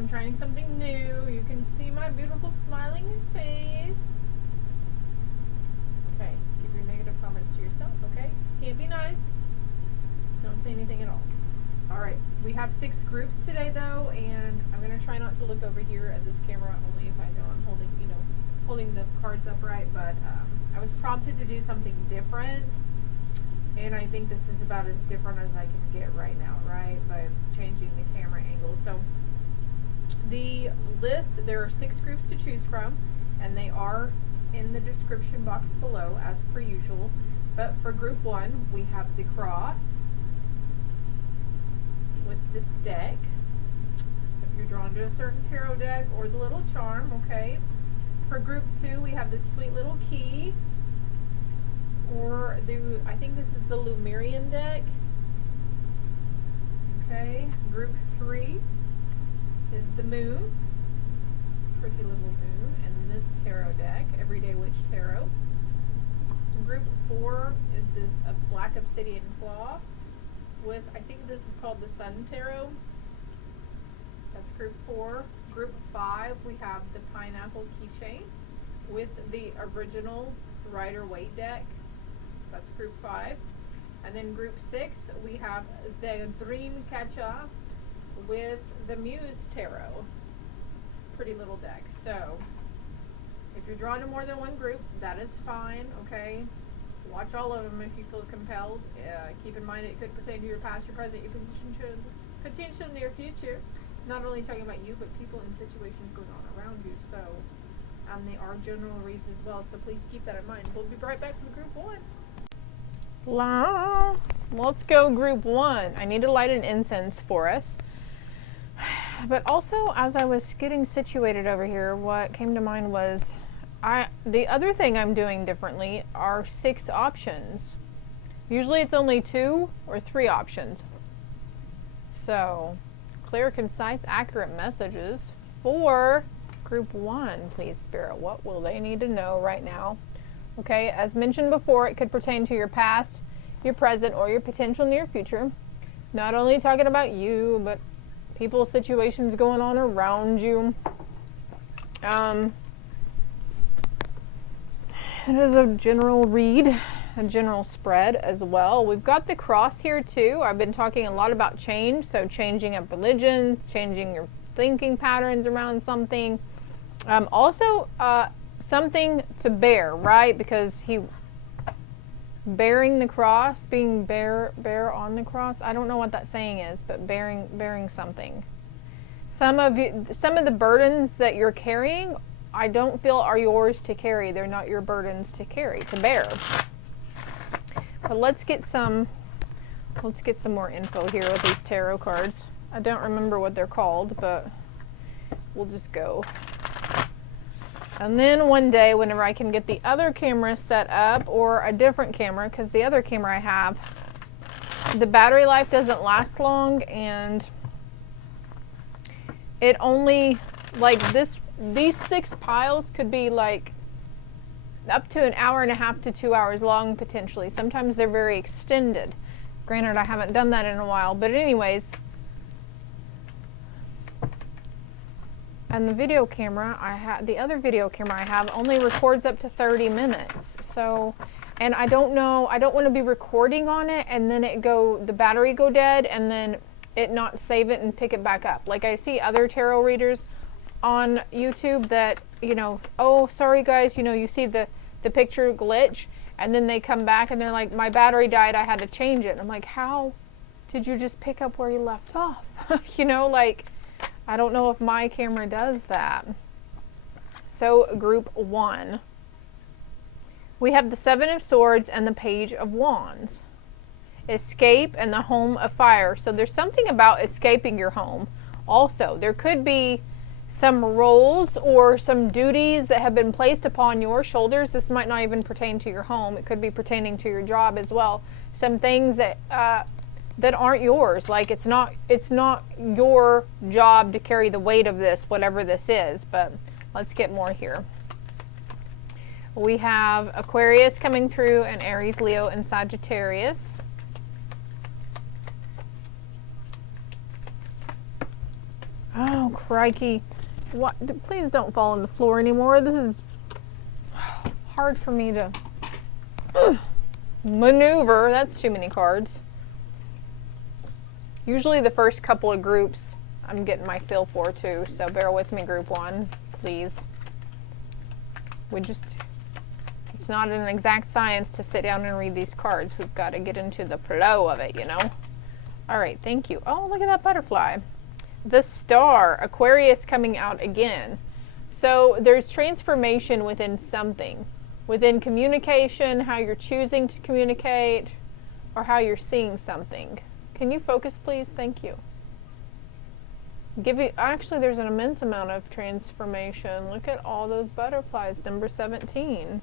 I'm trying something new. You can see my beautiful smiling face. Okay, keep your negative comments to yourself, okay? Can't be nice. Don't say anything at all. Alright, we have 6 groups today though, and I'm going to try not to look over here at this camera, only if I know I'm holding the cards upright, but I was prompted to do something different, and I think this is about as different as I can get right now, right, by changing the camera angle. So the list, there are 6 groups to choose from, and they are in the description box below as per usual. But for group 1, we have the cross with this deck. If you're drawn to a certain tarot deck, or the little charm, okay. For group 2, we have this sweet little key, or I think this is the Lumerian deck. Okay, group 3 is the moon, pretty little moon, and this tarot deck, Everyday Witch Tarot. Group 4 is this black obsidian claw with, I think this is called the Sun Tarot. That's group 4. Group 5, we have the pineapple keychain with the original Rider-Waite deck. That's group 5. And then group 6, we have the Dream Catcher with the Muse Tarot. Pretty little deck. So, if you're drawn to more than one group, that is fine, okay? Watch all of them if you feel compelled. Keep in mind it could pertain to your past, your present, your potential near future. Not only talking about you, but people and situations going on around you. So, they are general reads as well. So please keep that in mind. We'll be right back with group 1. Let's go group 1. I need to light an incense for us. But also, as I was getting situated over here, what came to mind was the other thing I'm doing differently are 6 options. Usually it's only 2 or 3 options. So, clear, concise, accurate messages for group 1, please, Spirit. What will they need to know right now? Okay, as mentioned before, it could pertain to your past, your present, or your potential near future. Not only talking about you, but people, situations going on around you. It is a general read, a general spread as well. We've got the cross here too. I've been talking a lot about change, so changing up religion, changing your thinking patterns around something. Also, something to bear, right? Because bearing the cross, being bear on the cross. I don't know what that saying is, but bearing something. Some of the burdens that you're carrying, I don't feel are yours to carry. They're not your burdens to carry, to bear. But let's get some more info here with these tarot cards. I don't remember what they're called, but we'll just go. And then one day, whenever I can get the other camera set up, or a different camera, because the other camera I have, the battery life doesn't last long, and it only, like these 6 piles could be like up to an hour and a half to 2 hours long potentially. Sometimes they're very extended. Granted, I haven't done that in a while, but anyways. And the video camera the other video camera I have only records up to 30 minutes. So, and I don't want to be recording on it and then the battery go dead and then it not save it and pick it back up. Like I see other tarot readers on YouTube that, oh, sorry guys, you see the picture glitch and then they come back and they're like, my battery died, I had to change it. I'm like, how did you just pick up where you left off? Like, I don't know if my camera does that. So group 1. We have the 7 of Swords and the Page of Wands. Escape and the Home of Fire. So there's something about escaping your home. Also, there could be some roles or some duties that have been placed upon your shoulders. This might not even pertain to your home. It could be pertaining to your job as well. Some things that aren't yours. Like it's not your job to carry the weight of this, whatever this is. But let's get more here. We have Aquarius coming through, and Aries, Leo, and Sagittarius. Oh, crikey. What? Please don't fall on the floor anymore. This is hard for me to maneuver. That's too many cards. Usually the first couple of groups I'm getting my feel for too, so bear with me, group one, please. It's not an exact science to sit down and read these cards. We've got to get into the flow of it, you know? All right, thank you. Oh, look at that butterfly. The Star, Aquarius coming out again. So there's transformation within something, within communication, how you're choosing to communicate, or how you're seeing something. Can you focus, please? Thank you. Actually, there's an immense amount of transformation. Look at all those butterflies. Number 17.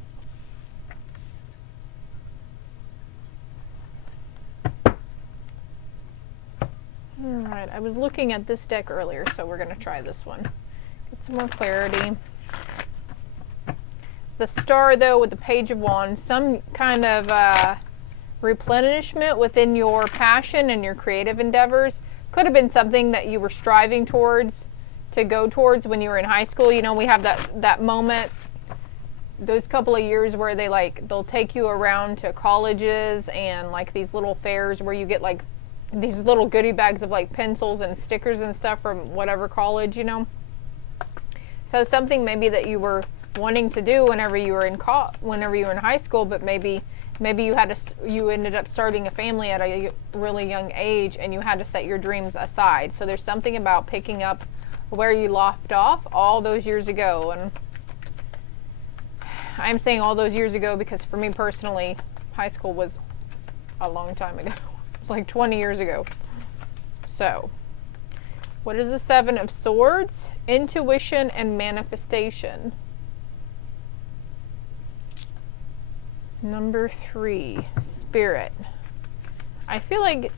All right, I was looking at this deck earlier, so we're going to try this one. Get some more clarity. The Star, though, with the Page of Wands, some kind of replenishment within your passion and your creative endeavors. Could have been something that you were striving towards, to go towards when you were in high school. You know, we have that moment, those couple of years where they'll take you around to colleges and like these little fairs where you get like these little goodie bags of like pencils and stickers and stuff from whatever college, you know. So something maybe that you were wanting to do whenever you were in high school, but maybe you ended up starting a family at a really young age and you had to set your dreams aside. So there's something about picking up where you left off all those years ago. And I'm saying all those years ago because for me personally, high school was a long time ago. It's like 20 years ago. So what is the Seven of Swords? Intuition and manifestation. Number 3, Spirit. I feel like,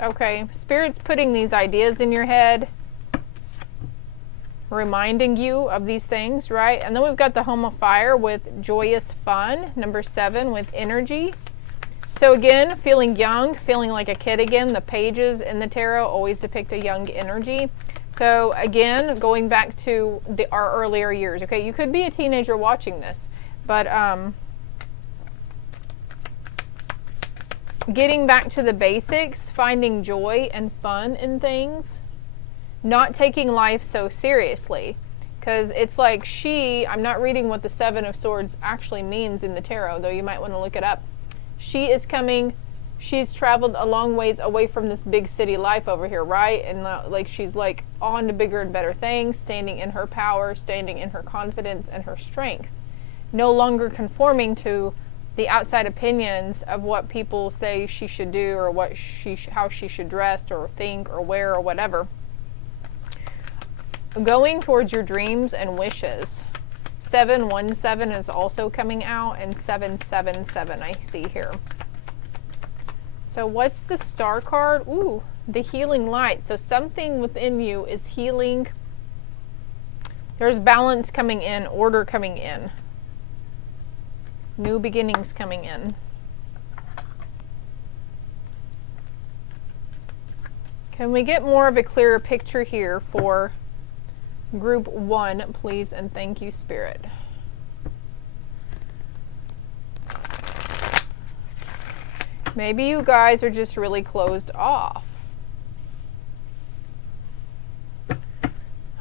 okay, Spirit's putting these ideas in your head, reminding you of these things, right? And then we've got the Home of Fire with joyous fun. Number 7 with energy. So again, feeling young, feeling like a kid again. The pages in the tarot always depict a young energy. So again, going back to our earlier years, okay? You could be a teenager watching this. But getting back to the basics, finding joy and fun in things, not taking life so seriously. Because it's like I'm not reading what the Seven of Swords actually means in the tarot, though you might want to look it up. She's traveled a long ways away from this big city life over here, right? And she's like on to bigger and better things, standing in her power, standing in her confidence and her strength. No longer conforming to the outside opinions of what people say she should do or how she should dress or think or wear or whatever. Going towards your dreams and wishes. 717 is also coming out, and 777 I see here. So what's the Star card? Ooh, the healing light. So something within you is healing. There's balance coming in, order coming in. New beginnings coming in. Can we get more of a clearer picture here for group 1, please? And thank you, Spirit. Maybe you guys are just really closed off.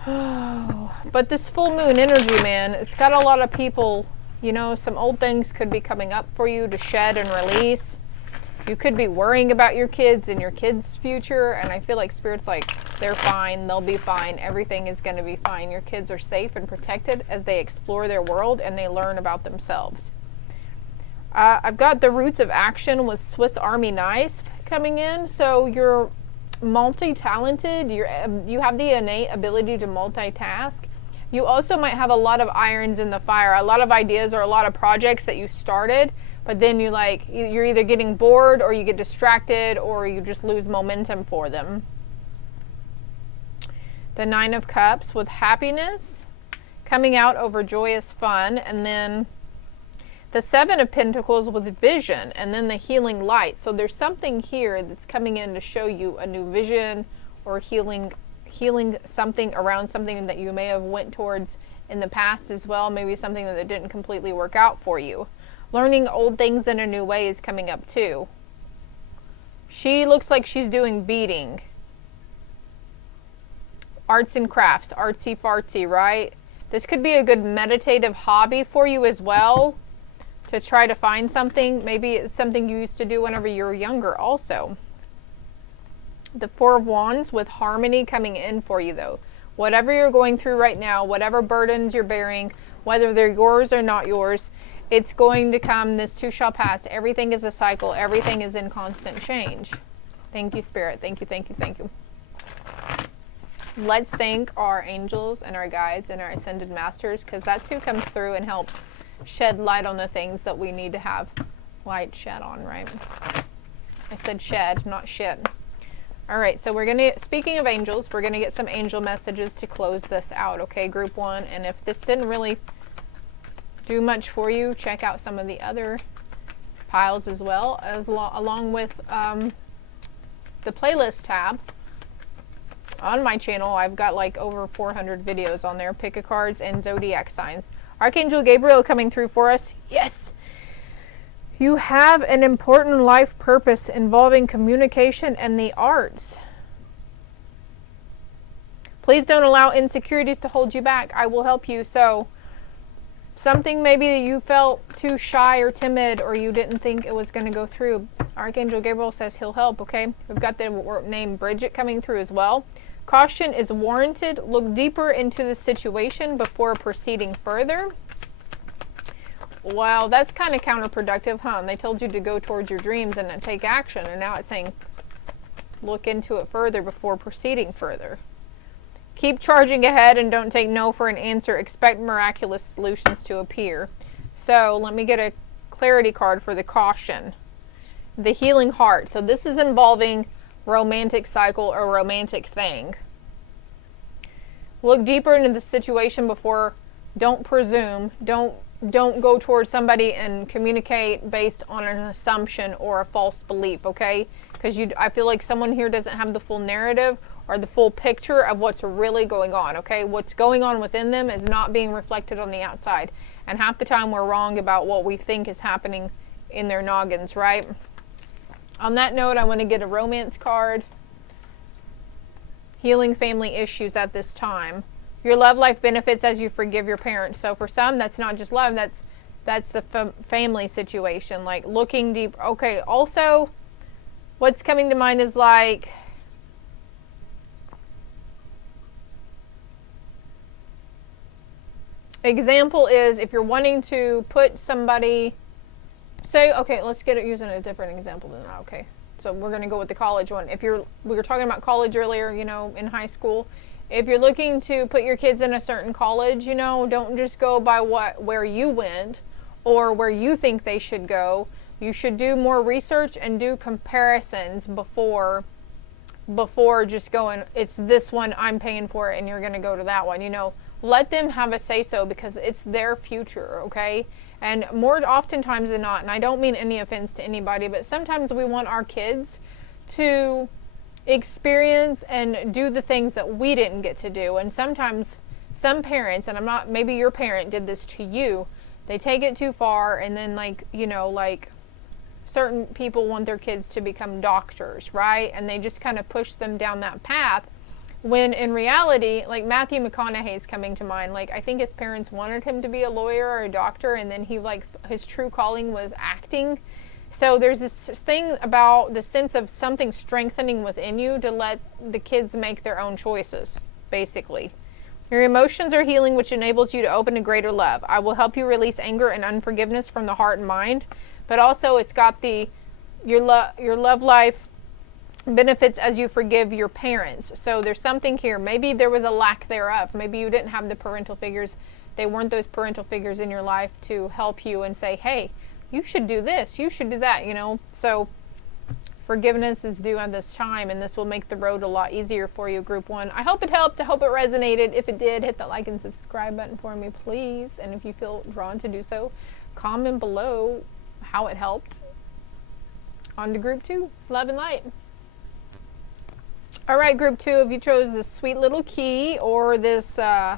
But this full moon energy, man, it's got a lot of people. You know, some old things could be coming up for you to shed and release. You could be worrying about your kids and your kids' future, and I feel like Spirit's like, they're fine, they'll be fine, everything is going to be fine. Your kids are safe and protected as they explore their world and they learn about themselves. I've got the Roots of Action with Swiss Army Knife coming in. So you're multi-talented, you have the innate ability to multitask. You also might have a lot of irons in the fire, a lot of ideas or a lot of projects that you started, but then you're either getting bored or you get distracted or you just lose momentum for them. The Nine of Cups with happiness coming out over joyous fun, and then the Seven of Pentacles with vision, and then the healing light. So there's something here that's coming in to show you a new vision or healing healing something around something that you may have went towards in the past as well. Maybe something that didn't completely work out for you. Learning old things in a new way is coming up too. She looks like she's doing beading. Arts and crafts, artsy fartsy, right? This could be a good meditative hobby for you as well, to try to find something. Maybe it's something you used to do whenever you were younger also. The Four of Wands with harmony coming in for you though. Whatever you're going through right now, whatever burdens you're bearing, whether they're yours or not yours, it's going to come. This too shall pass. Everything is a cycle. Everything is in constant change. Thank you, Spirit. Thank you, thank you, thank you. Let's thank our angels and our guides and our ascended masters, because that's who comes through and helps shed light on the things that we need to have light shed on, right? I said shed, not shit. All right, so we're going to, speaking of angels, we're going to get some angel messages to close this out, okay, group one. And if this didn't really do much for you, check out some of the other piles as well, along with the playlist tab. On my channel, I've got like over 400 videos on there, pick a cards and zodiac signs. Archangel Gabriel coming through for us. Yes. You have an important life purpose involving communication and the arts. Please don't allow insecurities to hold you back. I will help you. So something maybe you felt too shy or timid, or you didn't think it was going to go through. Archangel Gabriel says he'll help, okay? We've got the name Bridget coming through as well. Caution is warranted. Look deeper into the situation before proceeding further. Wow, that's kind of counterproductive, huh? They told you to go towards your dreams and take action, and now it's saying look into it further before proceeding further. Keep charging ahead and don't take no for an answer. Expect miraculous solutions to appear. So let me get a clarity card for the caution. The healing heart. So this is involving romantic cycle or romantic thing. Look deeper into the situation before, don't presume, don't go towards somebody and communicate based on an assumption or a false belief, okay? Because I feel like someone here doesn't have the full narrative or the full picture of what's really going on, okay? What's going on within them is not being reflected on the outside. And half the time we're wrong about what we think is happening in their noggins, right? On that note, I want to get a romance card. Healing family issues at this time. Your love life benefits as you forgive your parents. So for some, that's not just love, that's the family situation, like looking deep. Okay, also what's coming to mind is like, example is if you're wanting to put somebody, say, okay, let's get it using a different example than that, okay? So we're going to go with the college one. We were talking about college earlier, you know, in high school. If you're looking to put your kids in a certain college, you know, don't just go by where you went or where you think they should go. You should do more research and do comparisons before just going, it's this one I'm paying for it and you're going to go to that one. You know, let them have a say-so because it's their future, okay? And more oftentimes than not, and I don't mean any offense to anybody, but sometimes we want our kids to experience and do the things that we didn't get to do. And sometimes some parents, and maybe your parent did this to you, they take it too far, and then like, you know, like certain people want their kids to become doctors, right? And they just kind of push them down that path. When in reality, like Matthew McConaughey's coming to mind, like I think his parents wanted him to be a lawyer or a doctor, and then his true calling was acting. So there's this thing about the sense of something strengthening within you to let the kids make their own choices, basically. Your emotions are healing, which enables you to open to greater love. I will help you release anger and unforgiveness from the heart and mind, but also it's got your love life benefits as you forgive your parents. So there's something here. Maybe there was a lack thereof. Maybe you didn't have the parental figures. They weren't those parental figures in your life to help you and say, hey, you should do this, you should do that, you know. So forgiveness is due at this time, and this will make the road a lot easier for you, group one. I hope it helped. I hope it resonated. If it did, hit the like and subscribe button for me, please. And if you feel drawn to do so, comment below how it helped. On to group two. Love and light. All right, group 2, if you chose this sweet little key or this, I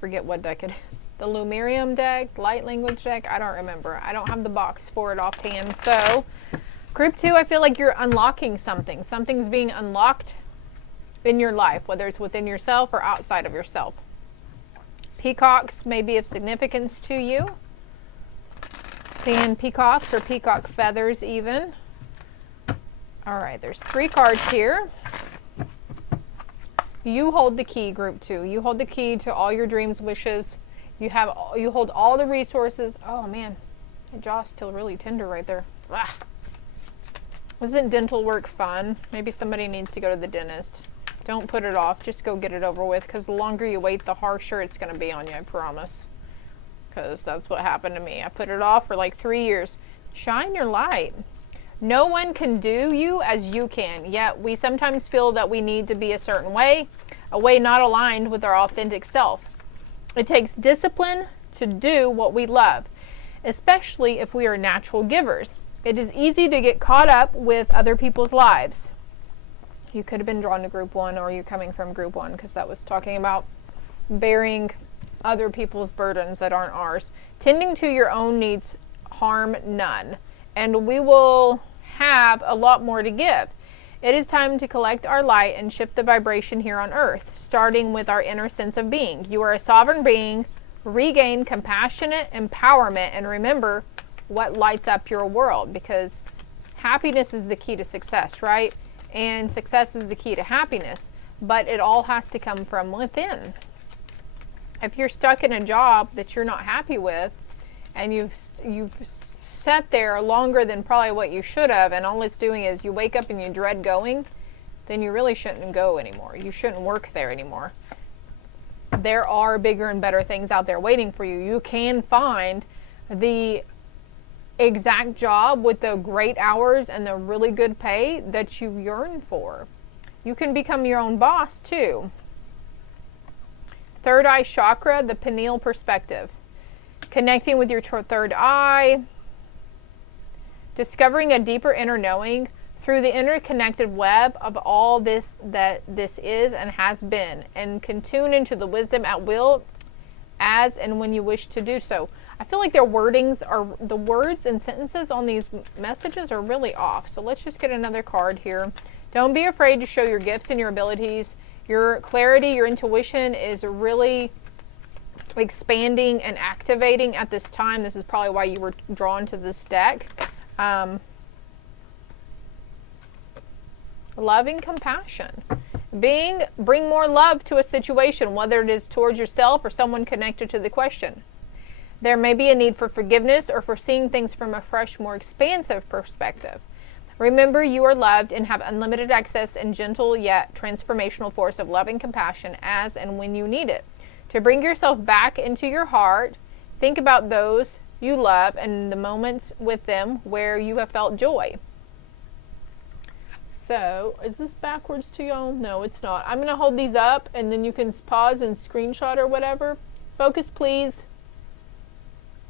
forget what deck it is. The Lumerium deck, light language deck, I don't remember. I don't have the box for it offhand. So group 2, I feel like you're unlocking something. Something's being unlocked in your life, whether it's within yourself or outside of yourself. Peacocks may be of significance to you. Seeing peacocks or peacock feathers even. All right, there's 3 cards here. You hold the key, group 2. You hold the key to all your dreams, wishes. You hold all the resources. Oh man, my jaw's still really tender right there. Ah. Isn't dental work fun? Maybe somebody needs to go to the dentist. Don't put it off. Just go get it over with, because the longer you wait, the harsher it's going to be on you, I promise. Because that's what happened to me. I put it off for like 3 years. Shine your light. No one can do you as you can, yet we sometimes feel that we need to be a certain way, a way not aligned with our authentic self. It takes discipline to do what we love, especially if we are natural givers. It is easy to get caught up with other people's lives. You could have been drawn to group 1, or you're coming from group 1, because that was talking about bearing other people's burdens that aren't ours. Tending to your own needs harm none, and we will have a lot more to give. It is time to collect our light and shift the vibration here on earth, starting with our inner sense of being. You are a sovereign being. Regain compassionate empowerment, and remember what lights up your world, because happiness is the key to success, right? And success is the key to happiness, but it all has to come from within. If you're stuck in a job that you're not happy with, and you've sat there longer than probably what you should have, and all it's doing is you wake up and you dread going, then you really shouldn't go anymore. You shouldn't work there anymore. There are bigger and better things out there waiting for you. You can find the exact job with the great hours and the really good pay that you yearn for. You can become your own boss too. Third eye chakra, the pineal perspective. Connecting with your third eye. Discovering a deeper inner knowing through the interconnected web of all this that this is and has been, and can tune into the wisdom at will as and when you wish to do so. I feel like the words and sentences on these messages are really off. So let's just get another card here. Don't be afraid to show your gifts and your abilities. Your clarity, your intuition is really expanding and activating at this time. This is probably why you were drawn to this deck. Loving compassion. Bring more love to a situation, whether it is towards yourself or someone connected to the question. There may be a need for forgiveness or for seeing things from a fresh, more expansive perspective. Remember, you are loved and have unlimited access and gentle yet transformational force of loving compassion as and when you need it. To bring yourself back into your heart, think about those you love and the moments with them where you have felt joy. So, is this backwards to y'all? No, it's not. I'm going to hold these up and then you can pause and screenshot or whatever. Focus, please.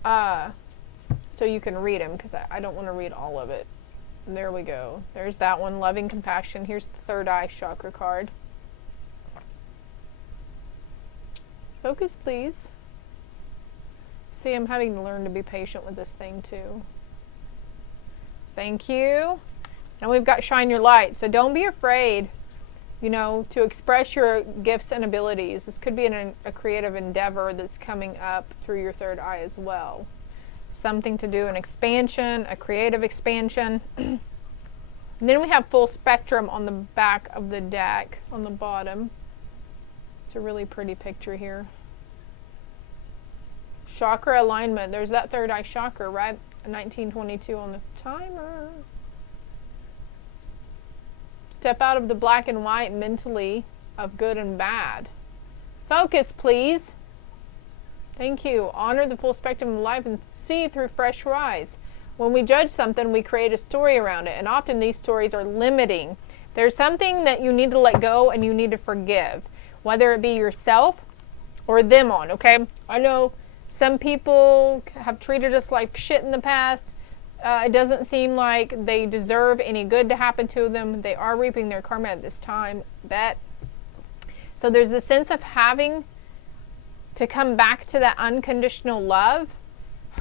So you can read them, because I don't want to read all of it. There we go. There's that one, loving compassion. Here's the third eye chakra card. Focus, please. See, I'm having to learn to be patient with this thing too. Thank you. And we've got shine your light. So don't be afraid, you know, to express your gifts and abilities. This could be a creative endeavor that's coming up through your third eye as well. Something to do, an expansion, a creative expansion. And then we have full spectrum on the back of the deck, on the bottom. It's a really pretty picture here. Chakra alignment. There's that third eye chakra, right? 1922 on the timer. Step out of the black and white mentally of good and bad. Focus, please. Thank you. Honor the full spectrum of life and see through fresh eyes. When we judge something, we create a story around it, and often these stories are limiting. There's something that you need to let go and you need to forgive, whether it be yourself or them on, okay? I know some people have treated us like shit in the past. It doesn't seem like they deserve any good to happen to them. They are reaping their karma at this time. So there's a sense of having to come back to that unconditional love.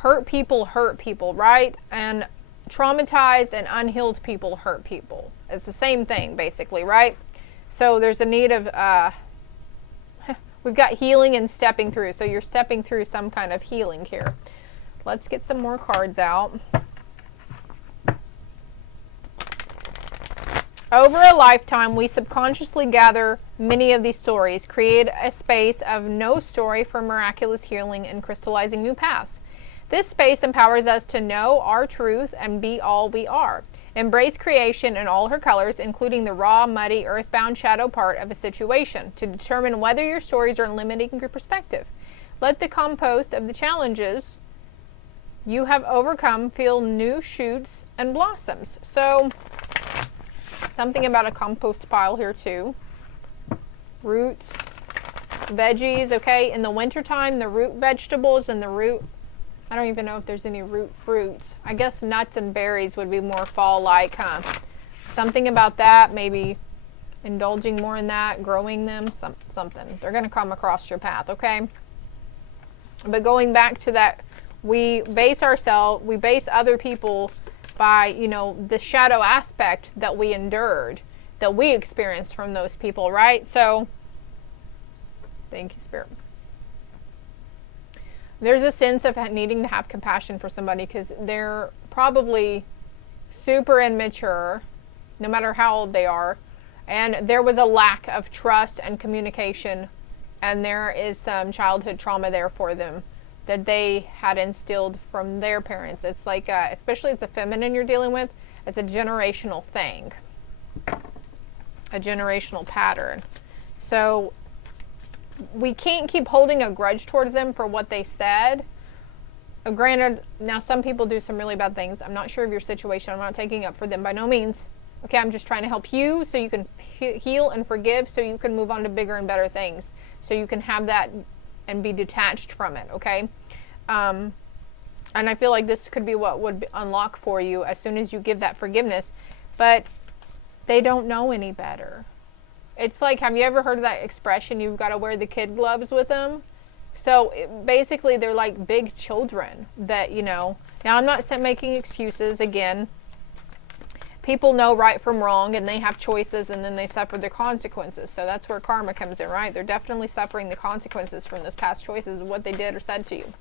Hurt people, right? And traumatized and unhealed people hurt people. It's the same thing, basically, right? So there's a need of, we've got healing and stepping through. So you're stepping through some kind of healing here. Let's get some more cards out. Over a lifetime, we subconsciously gather many of these stories, create a space of no story for miraculous healing and crystallizing new paths. This space empowers us to know our truth and be all we are. Embrace creation in all her colors, including the raw, muddy, earthbound shadow part of a situation, to determine whether your stories are limiting your perspective. Let the compost of the challenges you have overcome feel new shoots and blossoms. So, something about a compost pile here too. Roots, veggies, okay? In the wintertime, the root vegetables and the root, I don't even know if there's any root fruits. I guess nuts and berries would be more fall-like, huh? Something about that, maybe indulging more in that, growing them, something. They're going to come across your path, okay? But going back to that, we base other people by, you know, the shadow aspect that we endured, that we experienced from those people, right? So, thank you, Spirit. There's a sense of needing to have compassion for somebody because they're probably super immature, no matter how old they are. And there was a lack of trust and communication, and there is some childhood trauma there for them that they had instilled from their parents. It's like, especially it's a feminine you're dealing with, it's a generational thing, a generational pattern. So we can't keep holding a grudge towards them for what they said. Granted, now some people do some really bad things. I'm not sure of your situation. I'm not taking up for them by no means. Okay, I'm just trying to help you so you can heal and forgive, so you can move on to bigger and better things, so you can have that and be detached from it, okay? And I feel like this could be what would unlock for you as soon as you give that forgiveness. But they don't know any better. It's like, have you ever heard of that expression, you've got to wear the kid gloves with them? So basically they're like big children that, you know, now I'm not making excuses. Again, people know right from wrong and they have choices and then they suffer the consequences. So that's where karma comes in, right? They're definitely suffering the consequences from those past choices of what they did or said to you.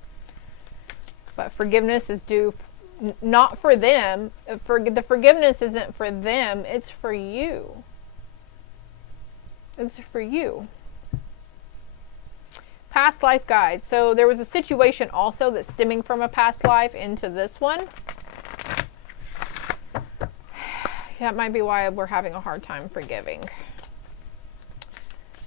But forgiveness is due not for them. The forgiveness isn't for them, it's for you. It's for you. Past life guide. So there was a situation also that's stemming from a past life into this one. That might be why we're having a hard time forgiving.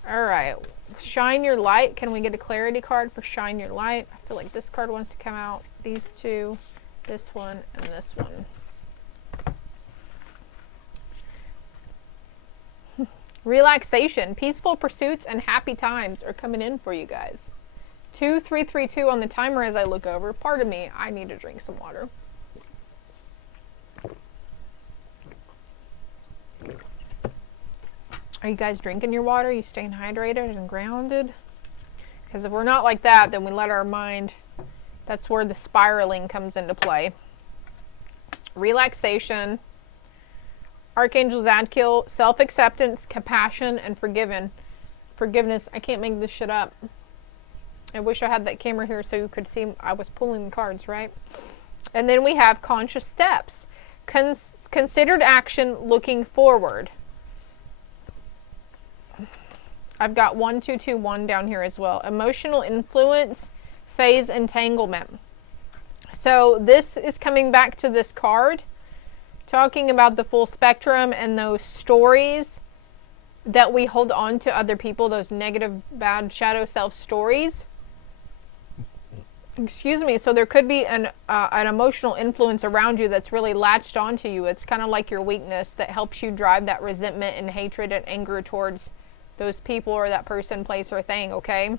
All right. Shine your light. Can we get a clarity card for shine your light? I feel like this card wants to come out. These two, this one, and this one. Relaxation, peaceful pursuits, and happy times are coming in for you guys. 2332 on the timer as I look over. Pardon me, I need to drink some water. Are you guys drinking your water? Are you staying hydrated and grounded? Because if we're not like that, then we let our mind, that's where the spiraling comes into play. Relaxation. Archangel Zadkiel, self-acceptance, compassion, and forgiveness. I can't make this shit up. I wish I had that camera here so you could see I was pulling the cards, right? And then we have conscious steps. Considered action looking forward. I've got 1221 down here as well. Emotional influence, phase entanglement. So this is coming back to this card, talking about the full spectrum and those stories that we hold on to other people, those negative, bad, shadow self stories. Excuse me. So there could be an emotional influence around you that's really latched onto you. It's kind of like your weakness that helps you drive that resentment and hatred and anger towards those people or that person, place, or thing, okay?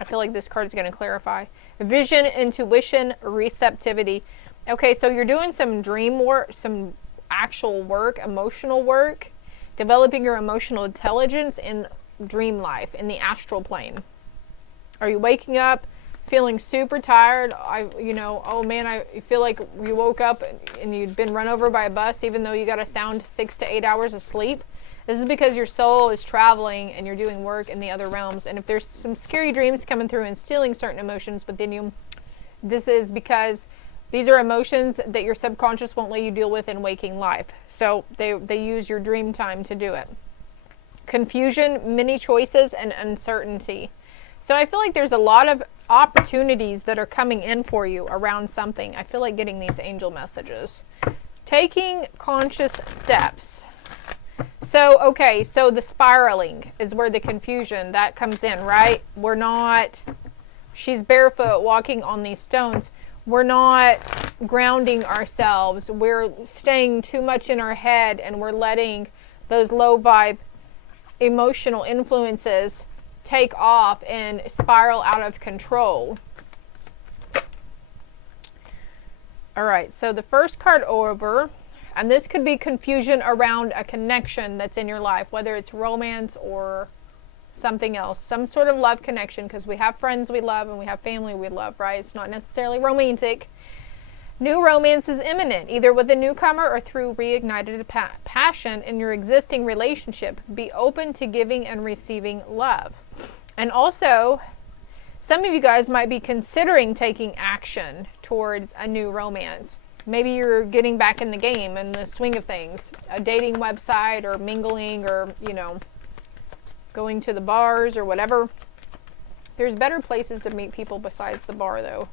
I feel like this card is going to clarify. Vision, intuition, receptivity. Okay, so you're doing some dream work, some actual work, emotional work, developing your emotional intelligence in dream life, in the astral plane. Are you waking up feeling super tired? Oh man, I feel like you woke up and you'd been run over by a bus even though you got a sound 6 to 8 hours of sleep. This is because your soul is traveling and you're doing work in the other realms. And if there's some scary dreams coming through and stealing certain emotions within you, this is because these are emotions that your subconscious won't let you deal with in waking life. So they use your dream time to do it. Confusion, many choices, and uncertainty. So I feel like there's a lot of opportunities that are coming in for you around something. I feel like getting these angel messages. Taking conscious steps. So, okay, so the spiraling is where the confusion, that comes in, right? She's barefoot walking on these stones. We're not grounding ourselves. We're staying too much in our head, and we're letting those low vibe emotional influences take off and spiral out of control. All right, so the first card over, and this could be confusion around a connection that's in your life, whether it's romance or something else, some sort of love connection, because we have friends we love and we have family we love, right? It's not necessarily romantic. New romance is imminent, either with a newcomer or through reignited passion in your existing relationship. Be open to giving and receiving love. And also, some of you guys might be considering taking action towards a new romance. Maybe you're getting back in the game and the swing of things, a dating website or mingling or, going to the bars or whatever. There's better places to meet people besides the bar, though.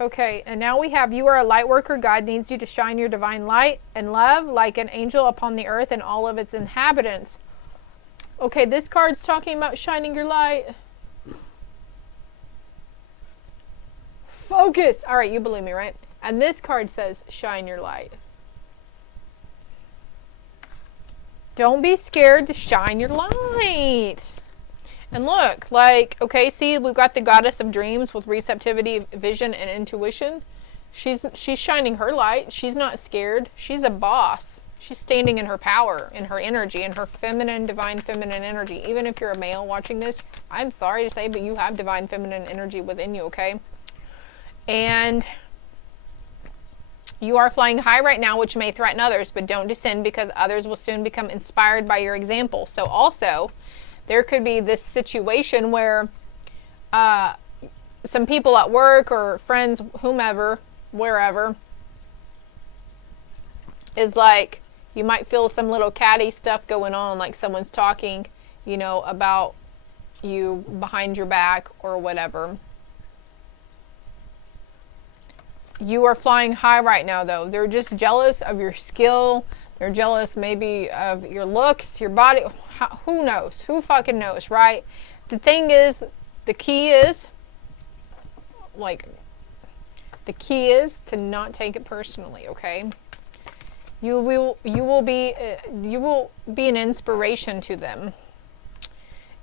Okay, and now we have, you are a light worker. God needs you to shine your divine light and love like an angel upon the earth and all of its inhabitants. Okay, this card's talking about shining your light. Focus. All right, you believe me, right? And this card says, shine your light. Don't be scared to shine your light. And look, okay, see, we've got the goddess of dreams with receptivity, vision, and intuition. She's shining her light. She's not scared. She's a boss. She's standing in her power, in her energy, in her feminine, divine feminine energy. Even if you're a male watching this, I'm sorry to say, but you have divine feminine energy within you, okay? And you are flying high right now, which may threaten others, but don't descend because others will soon become inspired by your example. So also, there could be this situation where some people at work or friends, whomever, wherever, is like, you might feel some little catty stuff going on, like someone's talking, about you behind your back or whatever. You are flying high right now, though. They're just jealous of your skill. They're jealous maybe of your looks, your body. Who knows? Who fucking knows, right? The thing is, the key is to not take it personally, okay? You will be an inspiration to them.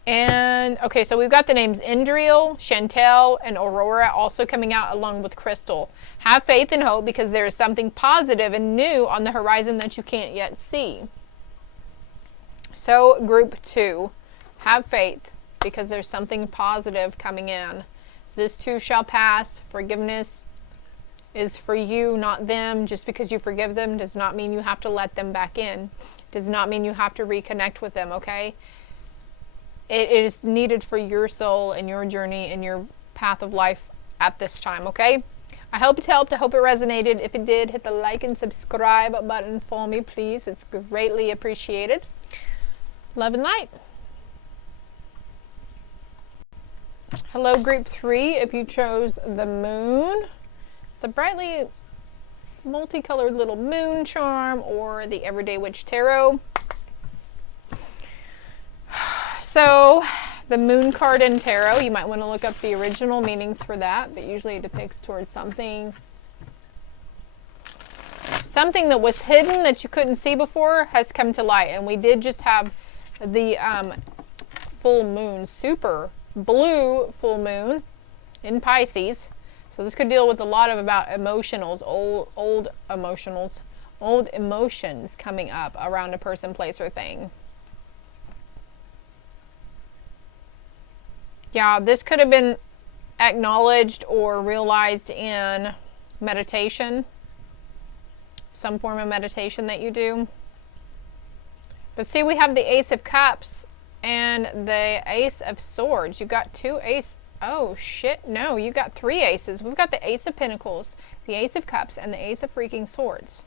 And okay, so we've got the names Indriel, Chantel, and Aurora also coming out along with Crystal. Have faith and hope because there is something positive and new on the horizon that you can't yet see. So group 2, have faith because there's something positive coming in. This too shall pass. Forgiveness is for you, not them. Just because you forgive them does not mean you have to let them back in. Does not mean you have to reconnect with them, okay? It is needed for your soul and your journey and your path of life at this time, okay? I hope it helped. I hope it resonated. If it did, hit the like and subscribe button for me, please. It's greatly appreciated. Love and light. Hello, group 3. If you chose the moon, it's a brightly multicolored little moon charm or the Everyday Witch Tarot. So, the moon card in tarot, you might want to look up the original meanings for that, but usually it depicts towards something that was hidden that you couldn't see before has come to light. And we did just have the full moon, super blue full moon in Pisces. So this could deal with a lot of about emotionals, old emotions coming up around a person, place, or thing. Yeah, this could have been acknowledged or realized in meditation, some form of meditation that you do. But see, we have the Ace of Cups and the Ace of Swords. You got two ace. Oh shit, no, you got three aces. We've got the Ace of Pentacles, the Ace of Cups, and the Ace of freaking Swords.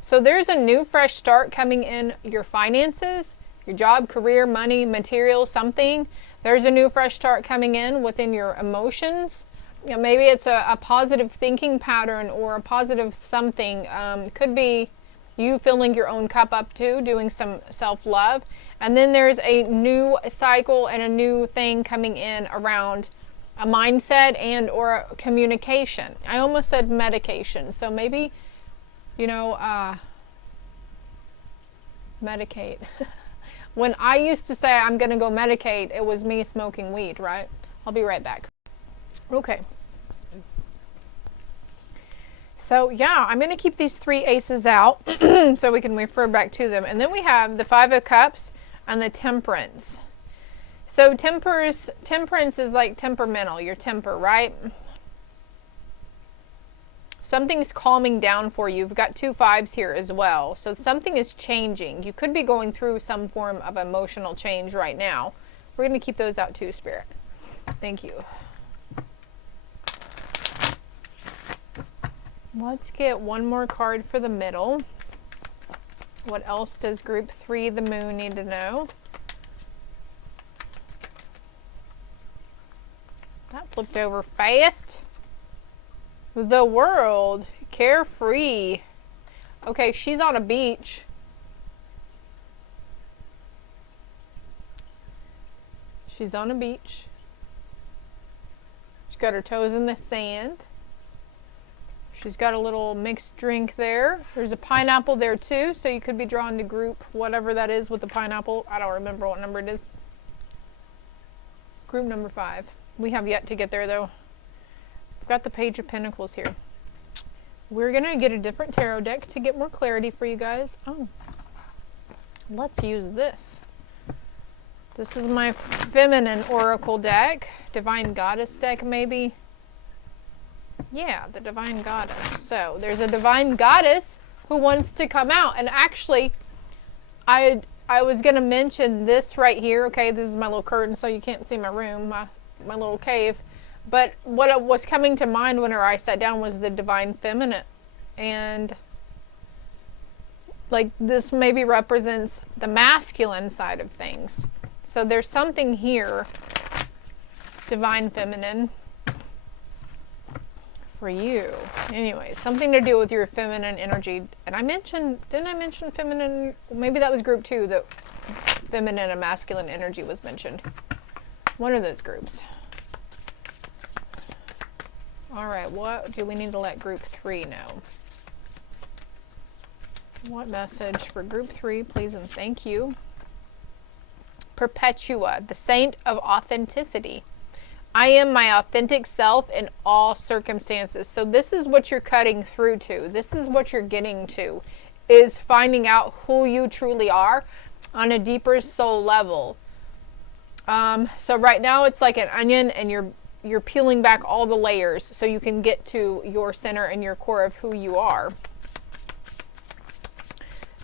So there's a new fresh start coming in your finances, your job, career, money, material, something. There's a new fresh start coming in within your emotions. You know, maybe it's a positive thinking pattern or a positive something. Could be you filling your own cup up too, doing some self-love. And then there's a new cycle and a new thing coming in around a mindset and or a communication. I almost said medication. So maybe, you know, medicate. When I used to say I'm going to go medicate, it was me smoking weed, right? I'll be right back. Okay. So yeah, I'm going to keep these three aces out so we can refer back to them. And then we have the Five of Cups and the Temperance. So temperance is like temperamental, your temper, right? Something's calming down for you. You've got two fives here as well. So something is changing. You could be going through some form of emotional change right now. We're going to keep those out too, Spirit. Thank you. Let's get one more card for the middle. What else does group 3, the moon, need to know? That flipped over fast. The World, carefree. Okay, she's on a beach. She's on a beach. She's got her toes in the sand. She's got a little mixed drink there. There's a pineapple there too, so you could be drawn to group whatever that is with the pineapple. I don't remember what number it is. Group number 5. We have yet to get there though. I've got the Page of Pentacles here. We're gonna get a different tarot deck to get more clarity for you guys. Oh, let's use this. This is my feminine oracle deck. Divine Goddess deck maybe. Yeah, the Divine Goddess. So there's a Divine Goddess who wants to come out. And actually, I was going to mention this right here. Okay, this is my little curtain so you can't see my room, my little cave. But what was coming to mind whenever I sat down was the Divine Feminine. And like this maybe represents the masculine side of things. So there's something here, Divine Feminine, for you. Anyway, something to do with your feminine energy. And didn't I mention feminine? Maybe that was group 2, that feminine and masculine energy was mentioned. One of those groups. All right, what do we need to let group 3 know? What message for group 3, please and thank you. Perpetua, the saint of authenticity. I am my authentic self in all circumstances. So this is what you're cutting through to. This is what you're getting to, is finding out who you truly are on a deeper soul level. So right now it's like an onion and you're peeling back all the layers so you can get to your center and your core of who you are.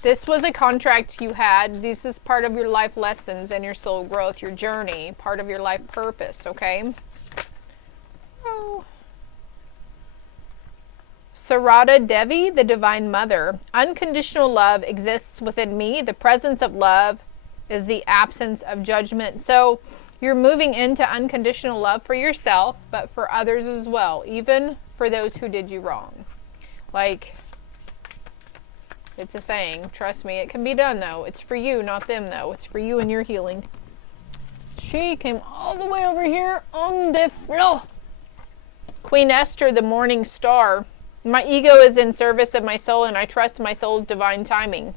This was a contract you had. This is part of your life lessons and your soul growth, your journey, part of your life purpose, okay? Oh. Sarada Devi, the Divine Mother. Unconditional love exists within me. The presence of love is the absence of judgment. So you're moving into unconditional love for yourself, but for others as well, even for those who did you wrong. Like, it's a thing. Trust me, it can be done though. It's for you, not them though. It's for you and your healing. She came all the way over here on the floor. Queen Esther, the morning star. My ego is in service of my soul and I trust my soul's divine timing.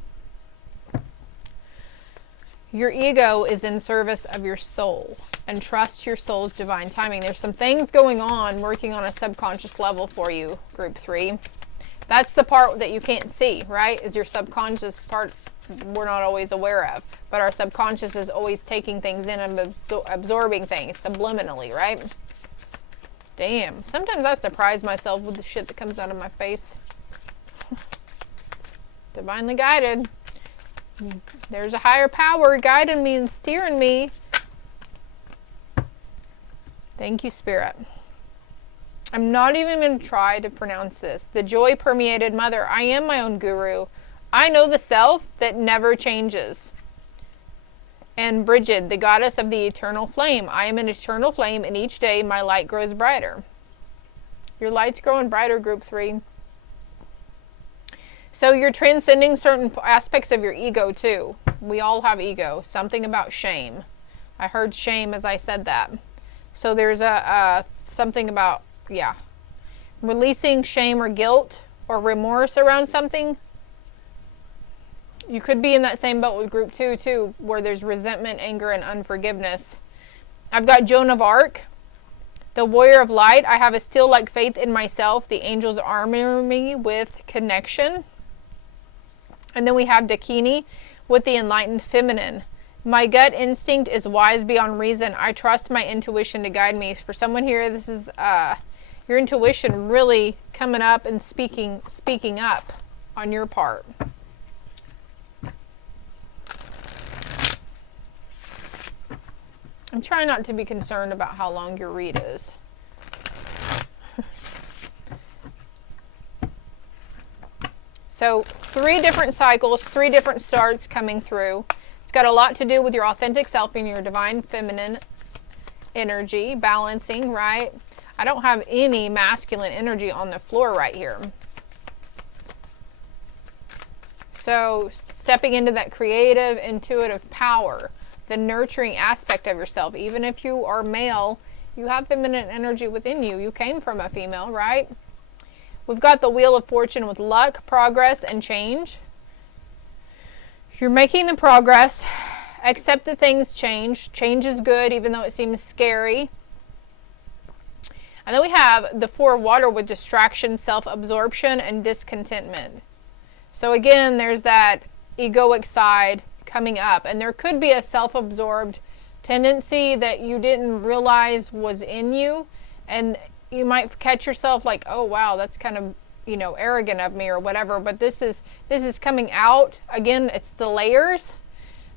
Your ego is in service of your soul, and trust your soul's divine timing. There's some things going on working on a subconscious level for you, group 3. That's the part that you can't see, right? Is your subconscious part we're not always aware of. But our subconscious is always taking things in and absorbing things subliminally, right? Damn. Sometimes I surprise myself with the shit that comes out of my face. Divinely guided. There's a higher power guiding me and steering me. Thank you, Spirit. I'm not even going to try to pronounce this. The joy-permeated mother. I am my own guru. I know the self that never changes. And Bridget, the goddess of the eternal flame. I am an eternal flame, and each day my light grows brighter. Your light's growing brighter, group 3. So you're transcending certain aspects of your ego too. We all have ego. Something about shame. I heard shame as I said that. So there's something about, yeah, releasing shame or guilt or remorse around something. You could be in that same boat with group 2 too, where there's resentment, anger, and unforgiveness. I've got Joan of Arc, the warrior of light. I have a still-like faith in myself. The angels armor me with connection. And then we have Dakini with the enlightened feminine. My gut instinct is wise beyond reason. I trust my intuition to guide me. For someone here, this is your intuition really coming up and speaking up on your part. I'm trying not to be concerned about how long your read is. So 3 different cycles, 3 different starts coming through. It's got a lot to do with your authentic self and your divine feminine energy, balancing, right? I don't have any masculine energy on the floor right here. So stepping into that creative, intuitive power, the nurturing aspect of yourself. Even if you are male, you have feminine energy within you. You came from a female, right? We've got the Wheel of Fortune with luck, progress, and change. You're making the progress. Accept that things change. Change is good, even though it seems scary. And then we have the 4 of water with distraction, self-absorption, and discontentment. So again, there's that egoic side coming up. And there could be a self-absorbed tendency that you didn't realize was in you. And you might catch yourself like, oh wow, that's kind of, arrogant of me or whatever. But this is coming out. Again, it's the layers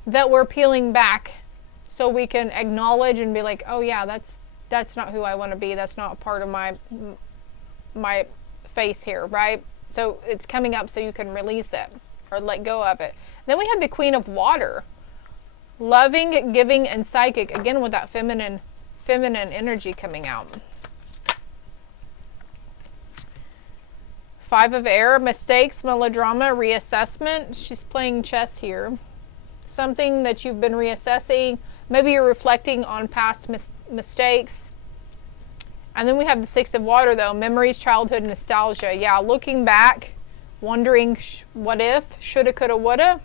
that we're peeling back so we can acknowledge and be like, oh yeah, that's not who I want to be. That's not part of my face here, right? So it's coming up so you can release it or let go of it. Then we have the Queen of Water. Loving, giving, and psychic. Again, with that feminine energy coming out. 5 of Air, mistakes, melodrama, reassessment. She's playing chess here. Something that you've been reassessing. Maybe you're reflecting on past mistakes. And then we have the 6 of Water, though. Memories, childhood, nostalgia. Yeah, looking back, wondering what if, shoulda, coulda, woulda.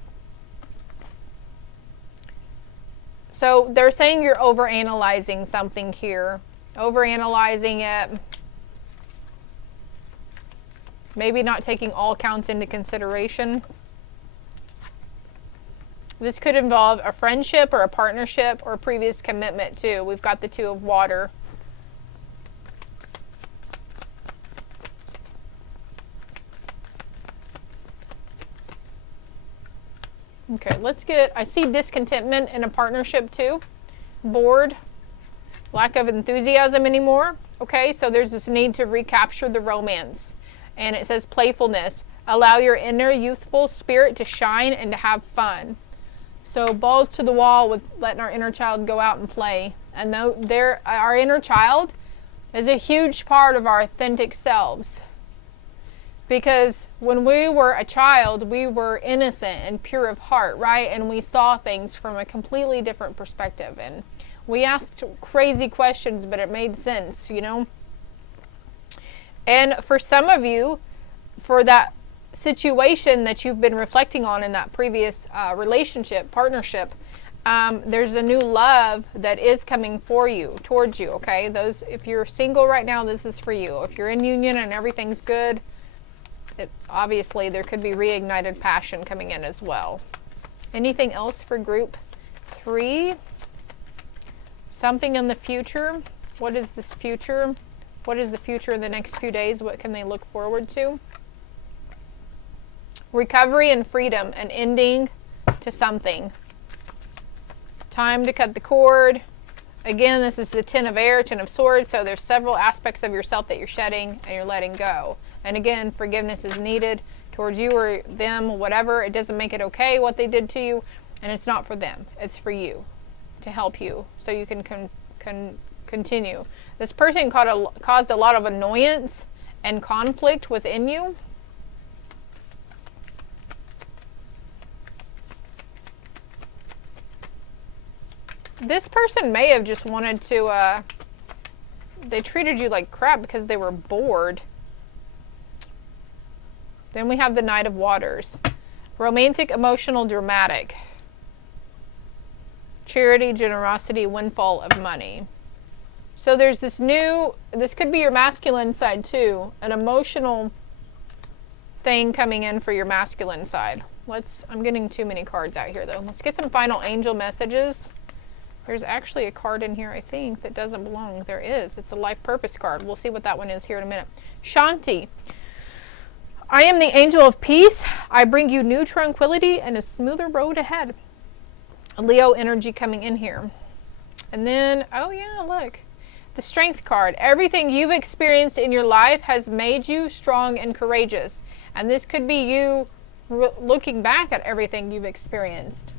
So they're saying you're overanalyzing something here. Overanalyzing it. Maybe not taking all counts into consideration. This could involve a friendship or a partnership or a previous commitment too. We've got the 2 of Water. Okay, let's get, I see discontentment in a partnership too. Bored, lack of enthusiasm anymore. Okay, so there's this need to recapture the romance. And it says playfulness. Allow your inner youthful spirit to shine and to have fun. So balls to the wall with letting our inner child go out and play. And our inner child is a huge part of our authentic selves. Because when we were a child, we were innocent and pure of heart, right? And we saw things from a completely different perspective. And we asked crazy questions, but it made sense, And for some of you, for that situation that you've been reflecting on in that previous relationship, partnership, There's a new love that is coming for you, towards you, okay? Those, if you're single right now, this is for you. If you're in union and everything's good, obviously there could be reignited passion coming in as well. Anything else for group 3? Something in the future. What is this future? What is the future in the next few days? What can they look forward to? Recovery and freedom, an ending to something. Time to cut the cord. Again, this is the Ten of Air, Ten of Swords, so there's several aspects of yourself that you're shedding and you're letting go. And again, forgiveness is needed towards you or them, whatever. It doesn't make it okay what they did to you, and it's not for them. It's for you, to help you so you can continue. This person caused a lot of annoyance and conflict within you. This person may have just wanted to, they treated you like crap because they were bored. Then we have the Knight of Waters. Romantic, emotional, dramatic. Charity, generosity, windfall of money. So there's this new, this could be your masculine side too, an emotional thing coming in for your masculine side. I'm getting too many cards out here though. Let's get some final angel messages. There's actually a card in here, I think, that doesn't belong. There is. It's a life purpose card. We'll see what that one is here in a minute. Shanti. I am the angel of peace. I bring you new tranquility and a smoother road ahead. A Leo energy coming in here. And then, oh yeah, look. The strength card. Everything you've experienced in your life has made you strong and courageous. And this could be you looking back at everything you've experienced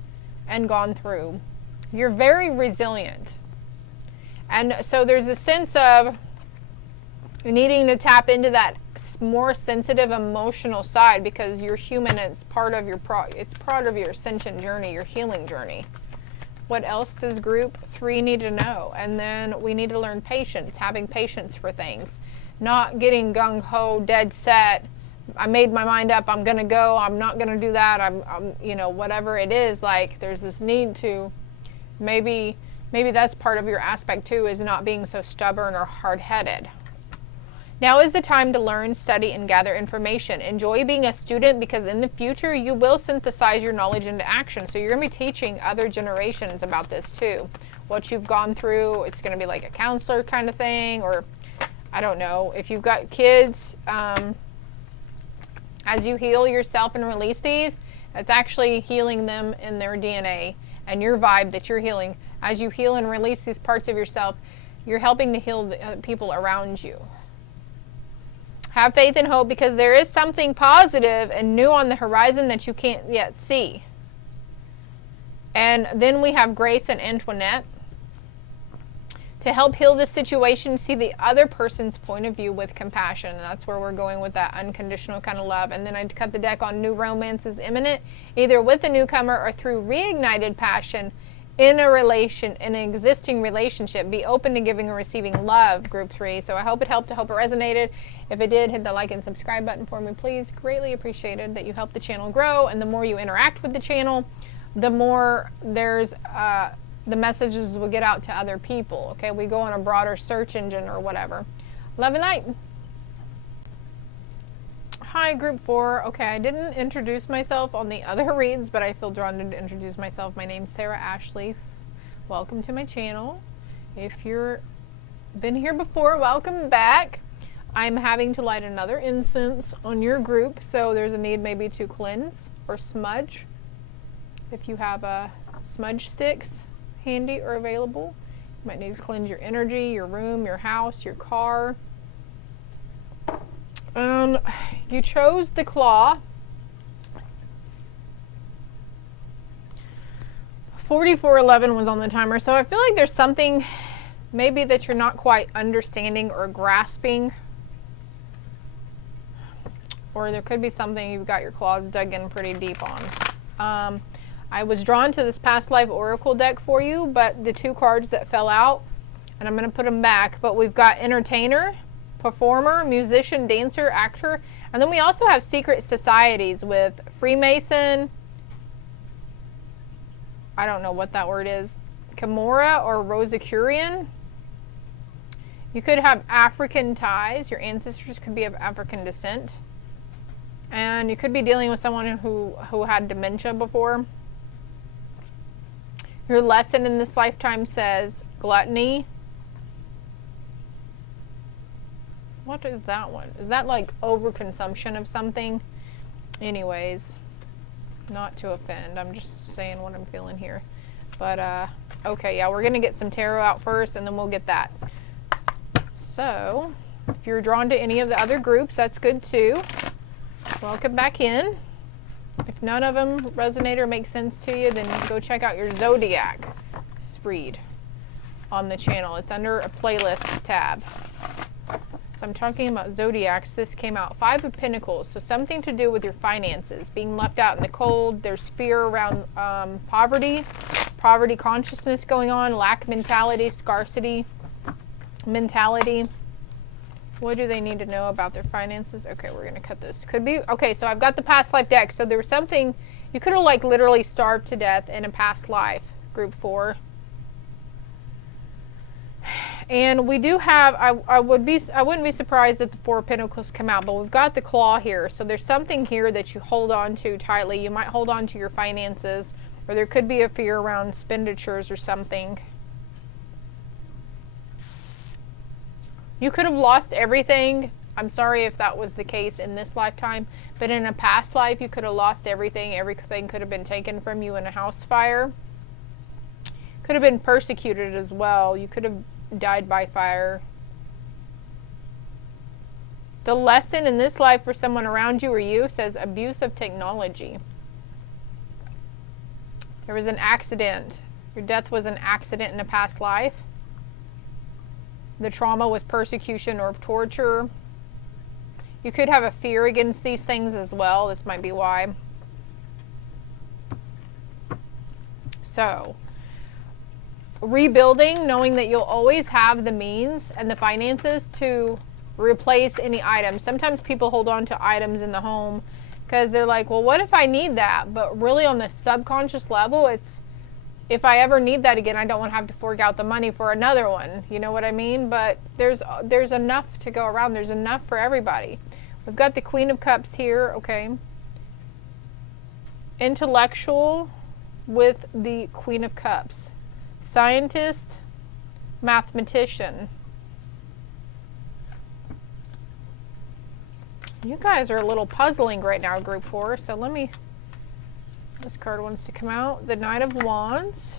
and gone through. You're very resilient. And so there's a sense of needing to tap into that more sensitive emotional side because you're human and it's part of your ascension journey, your healing journey. What else does group 3 need to know? And then we need to learn patience, having patience for things, not getting gung-ho, dead set. I made my mind up, I'm going to go, I'm not going to do that, I'm you know, whatever it is, like there's this need to maybe that's part of your aspect too, is not being so stubborn or hard-headed. Now is the time to learn, study, and gather information. Enjoy being a student because in the future you will synthesize your knowledge into action. So you're going to be teaching other generations about this too. What you've gone through, it's going to be like a counselor kind of thing, or I don't know. If you've got kids, as you heal yourself and release these, it's actually healing them in their DNA and your vibe that you're healing. As you heal and release these parts of yourself, you're helping to heal the people around you. Have faith and hope because there is something positive and new on the horizon that you can't yet see. And then we have Grace and Antoinette. To help heal this situation, see the other person's point of view with compassion. And that's where we're going with that unconditional kind of love. And then I cut the deck on new romance is imminent, either with a newcomer or through reignited passion in an existing relationship. Be open to giving and receiving love, group 3. So I hope it helped. I hope it resonated. If it did, hit the like and subscribe button for me, please. Greatly appreciated that you help the channel grow. And the more you interact with the channel, the more there's the messages will get out to other people. Okay, we go on a broader search engine or whatever. Love and light. Hi, group 4. Okay, I didn't introduce myself on the other reads, but I feel drawn to introduce myself. My name's SaraAshley. Welcome to my channel. If you've been here before, welcome back. I'm having to light another incense on your group, so there's a need maybe to cleanse or smudge. If you have smudge sticks handy or available, you might need to cleanse your energy, your room, your house, your car. You chose the claw. 4411 was on the timer, so I feel like there's something maybe that you're not quite understanding or grasping, or there could be something you've got your claws dug in pretty deep on. I was drawn to this past life oracle deck for you, but the 2 cards that fell out, and I'm going to put them back, but we've got entertainer, performer, musician, dancer, actor, and then we also have secret societies with Freemason, I don't know what that word is. Kimura or Rosicrucian. You could have African ties. Your ancestors could be of African descent. And you could be dealing with someone who had dementia before. Your lesson in this lifetime says gluttony. What is that one? Is that like overconsumption of something? Anyways, not to offend. I'm just saying what I'm feeling here. But, okay, yeah, we're going to get some tarot out first, and then we'll get that. So, if you're drawn to any of the other groups, that's good too. Welcome back in. If none of them resonate or make sense to you, then go check out your Zodiac read on the channel. It's under a playlist tab. So I'm talking about Zodiacs. This came out 5 of Pentacles. So something to do with your finances, being left out in the cold. There's fear around poverty consciousness going on, lack mentality, scarcity mentality. What do they need to know about their finances? Okay, we're going to cut this. Could be, okay, so I've got the past life deck. So there was something, you could have like literally starved to death in a past life, group 4. And we do have, I wouldn't be surprised if the 4 of Pentacles come out, but we've got the claw here. So there's something here that you hold on to tightly. You might hold on to your finances, or there could be a fear around expenditures or something. You could have lost everything. I'm sorry if that was the case in this lifetime, but in a past life, you could have lost everything. Everything could have been taken from you in a house fire. Could have been persecuted as well. You could have died by fire. The lesson in this life for someone around you or you says abuse of technology. There was an accident. Your death was an accident in a past life. The trauma was persecution or torture. You could have a fear against these things as well. This might be why. So, rebuilding, knowing that you'll always have the means and the finances to replace any items. Sometimes people hold on to items in the home because they're like, well, what if I need that? But really on the subconscious level, it's, if I ever need that again, I don't want to have to fork out the money for another one. You know what I mean? But there's enough to go around. There's enough for everybody. We've got the Queen of Cups here, okay. Intellectual with the Queen of Cups. Scientist, mathematician. You guys are a little puzzling right now, group 4. So let me, this card wants to come out. The Knight of Wands.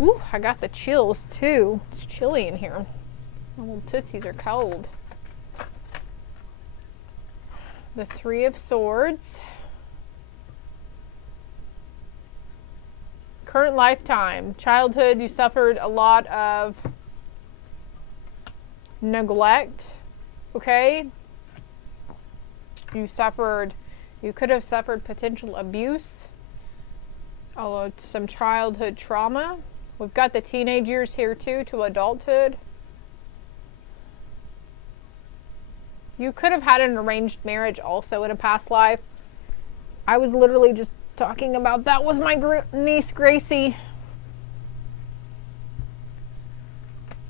Ooh, I got the chills too. It's chilly in here. My little tootsies are cold. The Three of Swords. Current lifetime. Childhood, you suffered a lot of neglect. Okay? You could have suffered potential abuse. Some childhood trauma. We've got the teenage years here too, to adulthood. You could have had an arranged marriage also in a past life. I was literally just talking about that with my niece Gracie.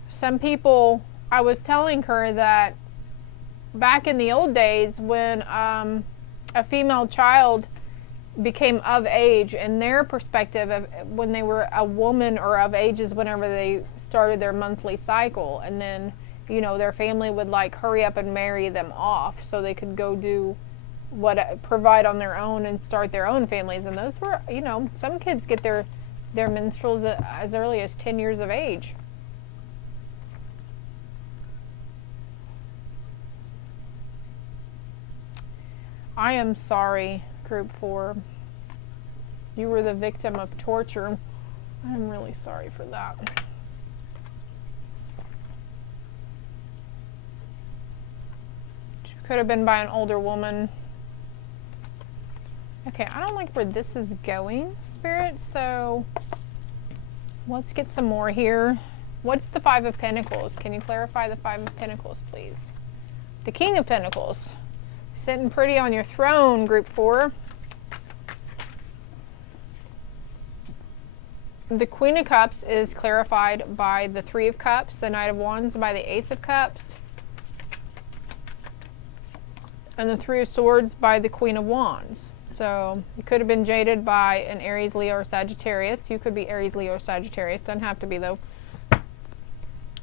Some people, I was telling her that back in the old days when a female child became of age, in their perspective of when they were a woman or of age is whenever they started their monthly cycle, and then, you know, their family would like hurry up and marry them off so they could go do provide on their own and start their own families. And those were, you know, some kids get their menstruals as early as 10 years of age. I am sorry, group 4. You were the victim of torture. I'm really sorry for that. Could have been by an older woman. Okay, I don't like where this is going, Spirit, so let's get some more here. What's the Five of Pentacles? Can you clarify the Five of Pentacles, please? The King of Pentacles. Sitting pretty on your throne, group 4. The Queen of Cups is clarified by the Three of Cups, the Knight of Wands by the Ace of Cups, and the Three of Swords by the Queen of Wands. So you could have been jaded by an Aries, Leo, or Sagittarius. You could be Aries, Leo, or Sagittarius. Doesn't have to be, though.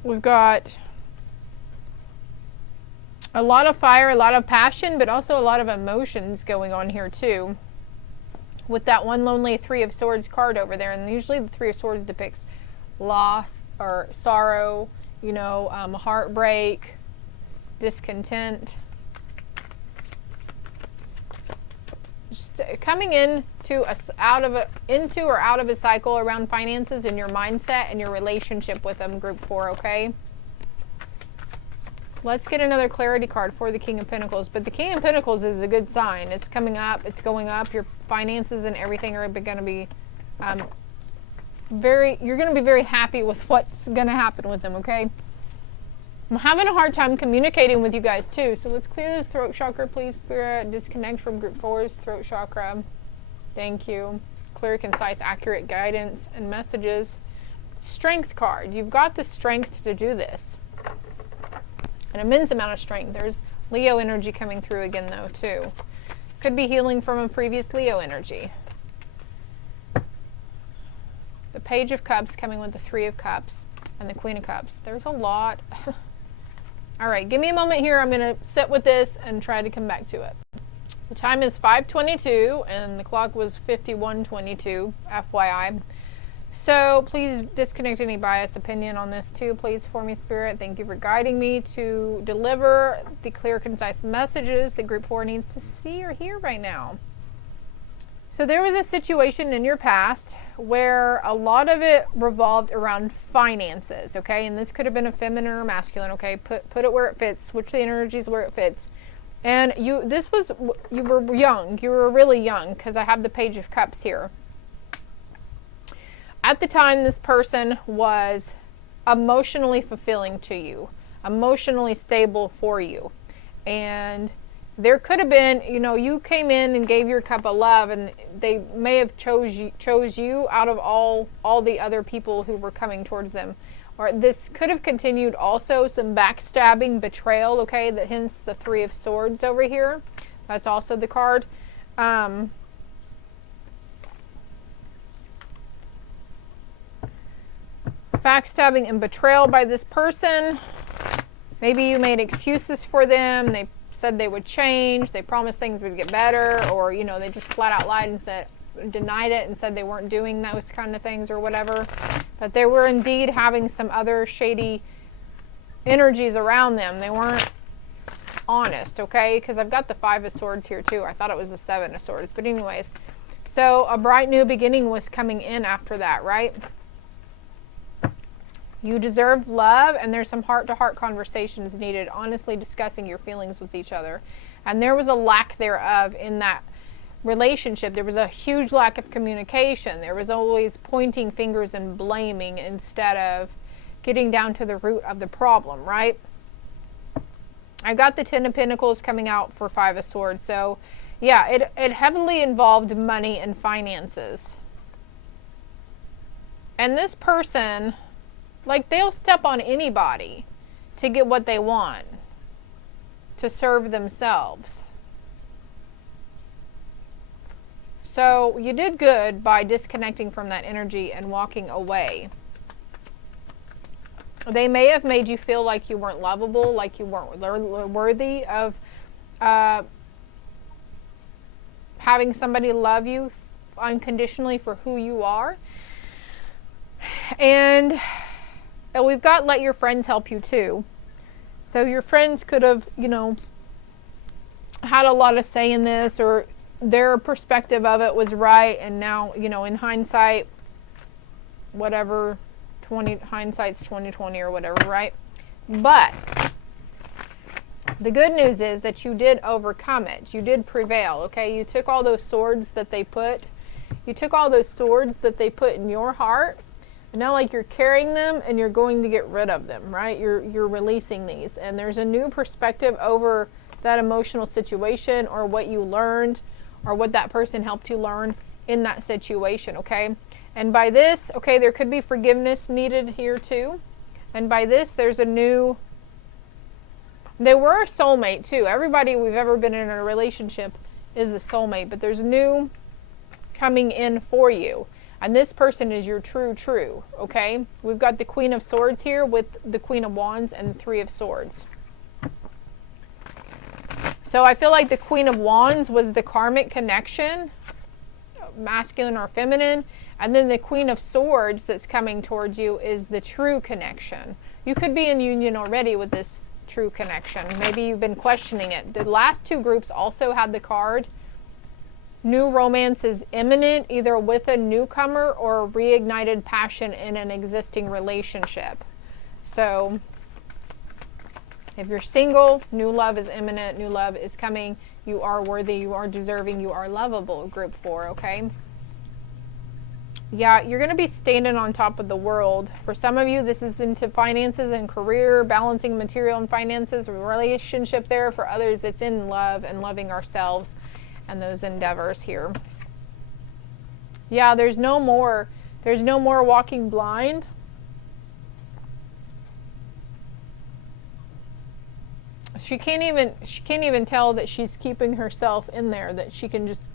We've got a lot of fire, a lot of passion, but also a lot of emotions going on here, too. With that one lonely Three of Swords card over there. And usually the Three of Swords depicts loss or sorrow, you know, heartbreak, discontent. Just coming into or out of a cycle around finances and your mindset and your relationship with them, group 4, okay? Let's get another clarity card for the King of Pentacles. But the King of Pentacles is a good sign. It's coming up. It's going up. Your finances and everything are going to be you're going to be very happy with what's going to happen with them, okay? I'm having a hard time communicating with you guys too. So let's clear this throat chakra, please, Spirit. Disconnect from group 4's throat chakra. Thank you. Clear, concise, accurate guidance and messages. Strength card. You've got the strength to do this. An immense amount of strength. There's Leo energy coming through again, though, too. Could be healing from a previous Leo energy. The Page of Cups coming with the Three of Cups and the Queen of Cups. There's a lot. All right, give me a moment here. I'm going to sit with this and try to come back to it. The time is 5:22 and the clock was 51:22, FYI. So please disconnect any biased opinion on this too, please, for me, Spirit. Thank you for guiding me to deliver the clear, concise messages that group 4 needs to see or hear right now. So there was a situation in your past where a lot of it revolved around finances, okay? And this could have been a feminine or masculine, okay? Put it where it fits, switch the energies where it fits. And you were young. You were really young, because I have the Page of Cups here. At the time, this person was emotionally fulfilling to you, emotionally stable for you. And there could have been, you know, you came in and gave your cup of love, and they may have chose you out of all the other people who were coming towards them. Or this could have continued also some backstabbing, betrayal, okay? That hence the Three of Swords over here. That's also the card. Backstabbing and betrayal by this person. Maybe you made excuses for them. They said they would change. They promised things would get better, or, you know, they just flat out lied and denied it and said they weren't doing those kind of things or whatever. But they were indeed having some other shady energies around them. They weren't honest, okay? Because I've got the Five of Swords here too. I thought it was the Seven of Swords. But anyways, so a bright new beginning was coming in after that, right? You deserve love, and there's some heart-to-heart conversations needed, honestly discussing your feelings with each other. And there was a lack thereof in that relationship. There was a huge lack of communication. There was always pointing fingers and blaming instead of getting down to the root of the problem, right? I got the Ten of Pentacles coming out for Five of Swords. So, yeah, it heavily involved money and finances. And this person, like, they'll step on anybody to get what they want, to serve themselves. So you did good by disconnecting from that energy and walking away. They may have made you feel like you weren't lovable, like you weren't worthy of having somebody love you unconditionally for who you are. And we've got let your friends help you too. So your friends could have, you know, had a lot of say in this, or their perspective of it was right, and now, you know, in hindsight, whatever, hindsight's 20/20 or whatever, right? But the good news is that you did overcome it. You did prevail, okay? You took all those swords that they put in your heart, and now, like, you're carrying them and you're going to get rid of them, right? You're releasing these, and there's a new perspective over that emotional situation, or what you learned, or what that person helped you learn in that situation, okay? And by this, okay, there could be forgiveness needed here too. And by this, there's a new, they were a soulmate too. Everybody we've ever been in a relationship is a soulmate, but there's new coming in for you. And this person is your true, okay? We've got the Queen of Swords here with the Queen of Wands and the Three of Swords. So I feel like the Queen of Wands was the karmic connection, masculine or feminine. And then the Queen of Swords that's coming towards you is the true connection. You could be in union already with this true connection. Maybe you've been questioning it. The last two groups also had the card new romance is imminent, either with a newcomer or reignited passion in an existing relationship. So if you're single, new love is imminent, new love is coming. You are worthy, you are deserving, you are lovable, group 4, okay? Yeah, you're going to be standing on top of the world. For some of you, this is into finances and career, balancing material and finances, relationship there. For others, it's in love and loving ourselves and those endeavors here. Yeah, there's no more walking blind. She can't even tell that she's keeping herself in there, that she can just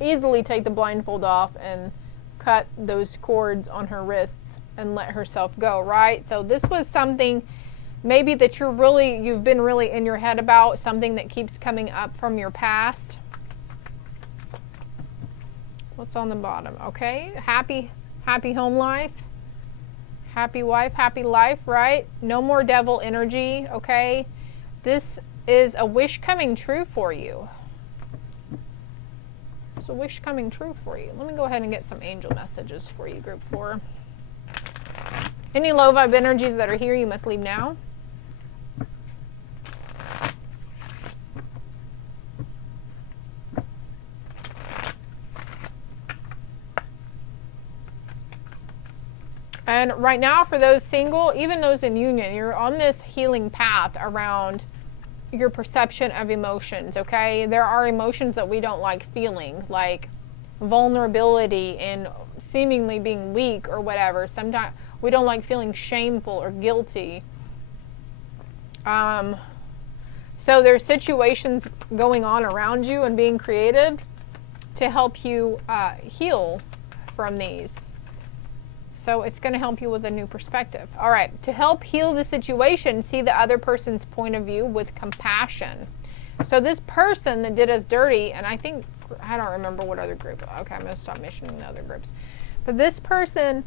easily take the blindfold off and cut those cords on her wrists and let herself go, right? So this was something maybe that you've been really in your head about, something that keeps coming up from your past. What's on the bottom? Okay, happy home life, happy wife, happy life, right? No more devil energy, okay? This is a wish coming true for you. It's a wish coming true for you. Let me go ahead and get some angel messages for you, group 4. Any low vibe energies that are here, you must leave now. And right now, for those single, even those in union, you're on this healing path around your perception of emotions, okay? There are emotions that we don't like feeling, like vulnerability and seemingly being weak or whatever. Sometimes we don't like feeling shameful or guilty. So there's situations going on around you and being created to help you heal from these. So it's going to help you with a new perspective. All right, to help heal the situation, see the other person's point of view with compassion. So this person that did us dirty, and I don't remember what other group. Okay, I'm going to stop mentioning the other groups. But this person,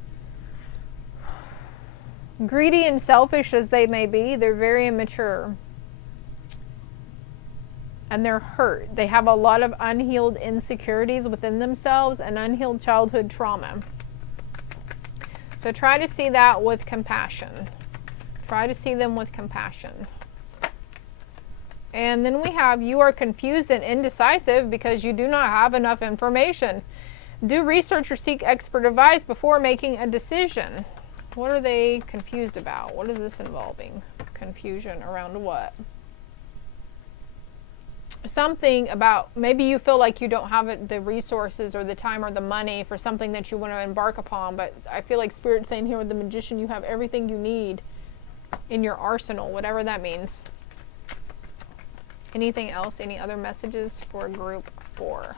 greedy and selfish as they may be, they're very immature. And they're hurt. They have a lot of unhealed insecurities within themselves and unhealed childhood trauma. So try to see that with compassion. Try to see them with compassion. And then we have, you are confused and indecisive because you do not have enough information. Do research or seek expert advice before making a decision. What are they confused about? What is this involving? Confusion around what? Something about, maybe you feel like you don't have the resources or the time or the money for something that you want to embark upon, but I feel like Spirit's saying here with the Magician, you have everything you need in your arsenal, whatever that means. Anything else? Any other messages for group 4?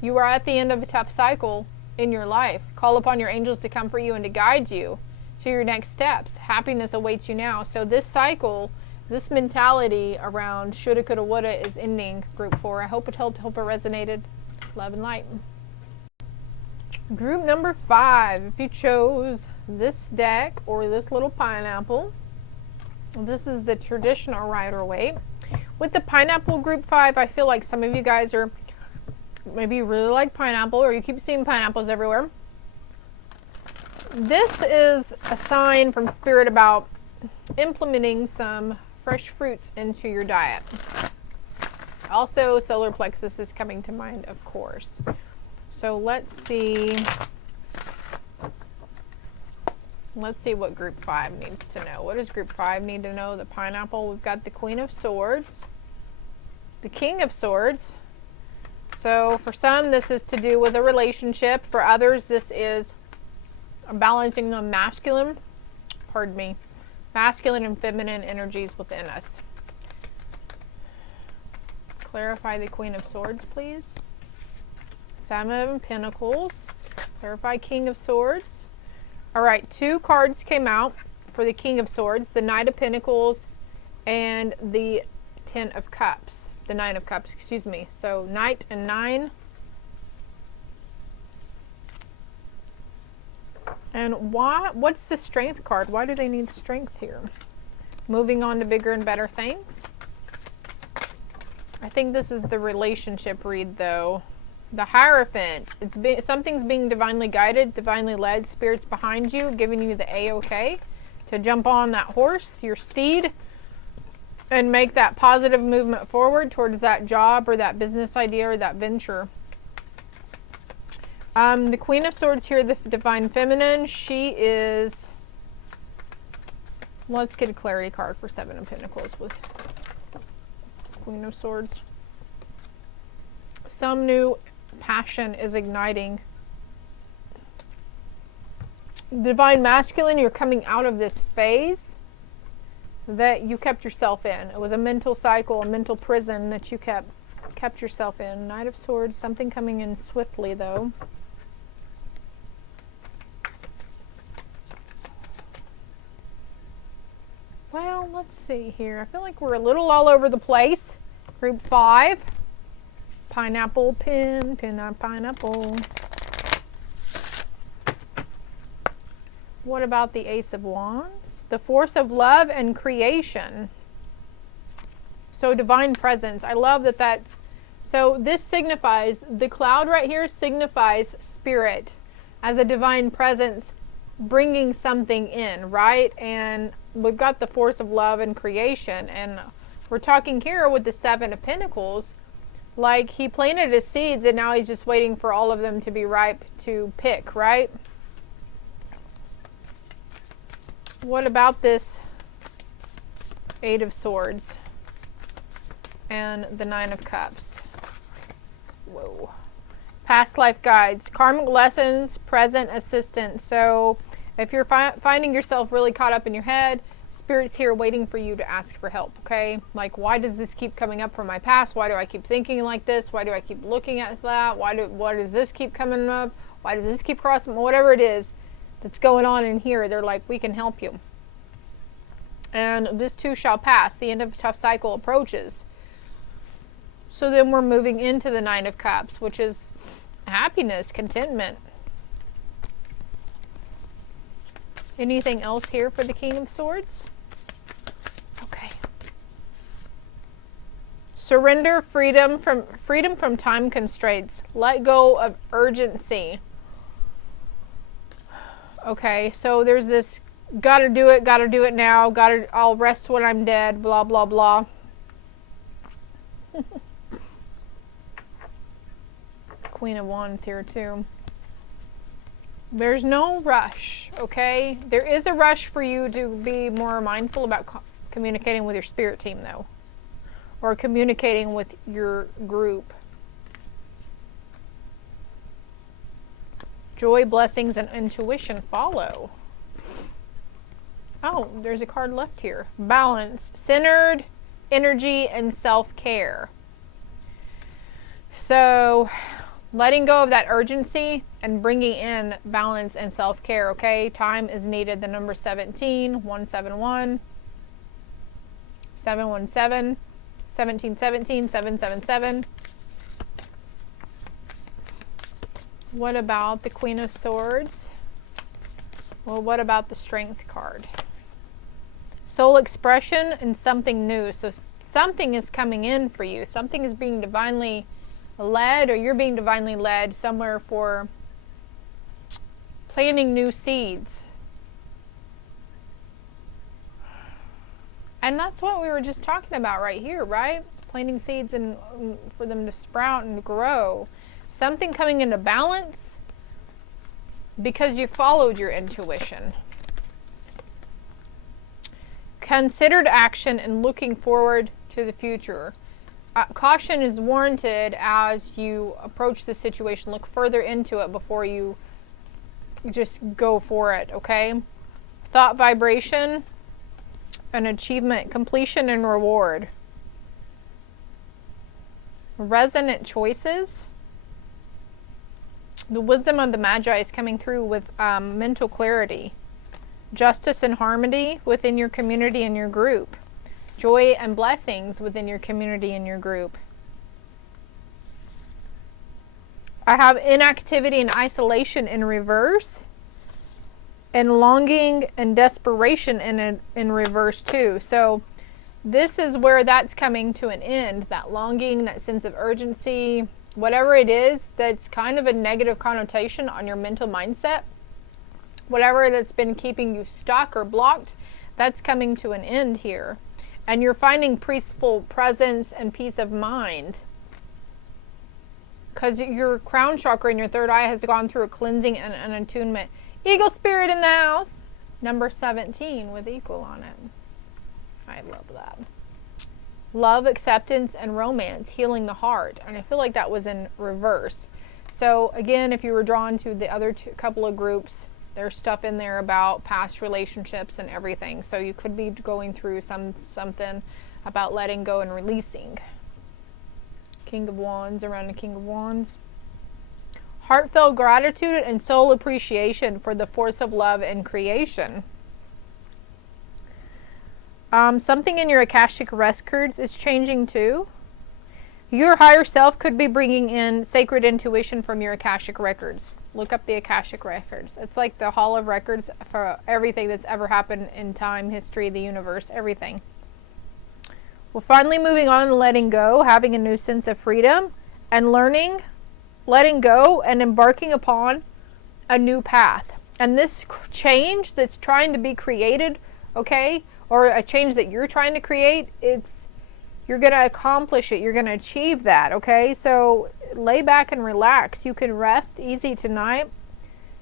You are at the end of a tough cycle in your life. Call upon your angels to comfort you and to guide you to your next steps. Happiness awaits you now. So this cycle, this mentality around shoulda, coulda, woulda is ending, group 4. I hope it helped. Hope it resonated. Love and light. Group number 5. If you chose this deck or this little pineapple, this is the traditional Rider-Waite. With the pineapple group 5, I feel like some of you guys are, maybe you really like pineapple or you keep seeing pineapples everywhere. This is a sign from Spirit about implementing some fresh fruits into your diet. Also, solar plexus is coming to mind, of course. So let's see what group 5 needs to know. What does group 5 need to know? The pineapple, we've got the Queen of Swords, the King of Swords. So for some, this is to do with a relationship. For others, this is balancing the masculine, masculine and feminine energies within us. Clarify the Queen of Swords, please. Seven of Pentacles. Clarify King of Swords. All right, 2 cards came out for the King of Swords, the Knight of Pentacles and the Ten of Cups. The Nine of Cups, excuse me. So Knight and 9. And what's the Strength card? Why do they need strength here? Moving on to bigger and better things. I think this is the relationship read though. The Hierophant. Something's being divinely guided, divinely led, spirits behind you, giving you the A-OK to jump on that horse, your steed, and make that positive movement forward towards that job or that business idea or that venture. The Queen of Swords here, the Divine Feminine, she is... Let's get a clarity card for 7 of Pentacles with Queen of Swords. Some new passion is igniting. Divine Masculine, you're coming out of this phase that you kept yourself in. It was a mental cycle, a mental prison that you kept yourself in. Knight of Swords, something coming in swiftly though. Well, let's see here. I feel like we're a little all over the place. Group 5. Pineapple, pineapple. What about the Ace of Wands? The Force of Love and Creation. So divine presence. I love that that's... So this signifies, the cloud right here signifies spirit as a divine presence bringing something in, right? And we've got the Force of Love and Creation. And we're talking here with the 7 of Pentacles. Like he planted his seeds and now he's just waiting for all of them to be ripe to pick, right? What about this 8 of Swords and the 9 of Cups? Whoa. Past life guides, karmic lessons, present assistance. So if you're finding yourself really caught up in your head, Spirit's here waiting for you to ask for help, okay? Like, why does this keep coming up from my past? Why do I keep thinking like this? Why do I keep looking at that? Why does this keep coming up? Why does this keep crossing? Whatever it is that's going on in here, they're like, we can help you. And this too shall pass. The end of a tough cycle approaches. So then we're moving into the 9 of Cups, which is happiness, contentment. Anything else here for the King of Swords? Okay. Surrender, freedom from time constraints. Let go of urgency. Okay, so there's this gotta do it now, I'll rest when I'm dead, blah, blah, blah. Queen of Wands here too. There's no rush, okay? There is a rush for you to be more mindful about communicating with your spirit team though, or communicating with your group. Joy, blessings, and intuition follow. Oh, there's a card left here. Balance, centered energy, and self-care. So letting go of that urgency and bringing in balance and self-care, okay? Time is needed. The number 17, 171, 717, 1717, 777. What about the Queen of Swords? Well, what about the Strength card? Soul expression and something new. So something is coming in for you. Something is being divinely led, or you're being divinely led somewhere for planting new seeds. And that's what we were just talking about right here, right? Planting seeds and for them to sprout and grow. Something coming into balance because you followed your intuition. Considered action and looking forward to the future. caution is warranted as you approach the situation. Look further into it before you just go for it, okay? Thought vibration, an achievement, completion and reward. Resonant choices. The wisdom of the Magi is coming through with mental clarity. Justice and harmony within your community and your group. Joy and blessings within your community and your group. I have inactivity and isolation in reverse. And longing and desperation in reverse too. So this is where that's coming to an end. That longing, that sense of urgency, whatever it is that's kind of a negative connotation on your mental mindset. Whatever that's been keeping you stuck or blocked, that's coming to an end here. And you're finding peaceful presence and peace of mind. Because your crown chakra and your third eye has gone through a cleansing and an attunement. Eagle spirit in the house. Number 17 with equal on it. I love that. Love, acceptance, and romance, healing the heart. And I feel like that was in reverse. So again, if you were drawn to the other couple of groups, there's stuff in there about past relationships and everything. So you could be going through something about letting go and releasing. King of Wands around the King of Wands. Heartfelt gratitude and soul appreciation for the force of love and creation. Something in your Akashic records is changing too. Your higher self could be bringing in sacred intuition from your Akashic records. Look up the Akashic records. It's like the hall of records for everything that's ever happened in time, history, the universe, everything. We're finally moving on and letting go, having a new sense of freedom and learning, letting go and embarking upon a new path. And this change that's trying to be created, okay, or a change that you're trying to create, you're going to accomplish it. You're going to achieve that, okay? So lay back and relax. You can rest easy tonight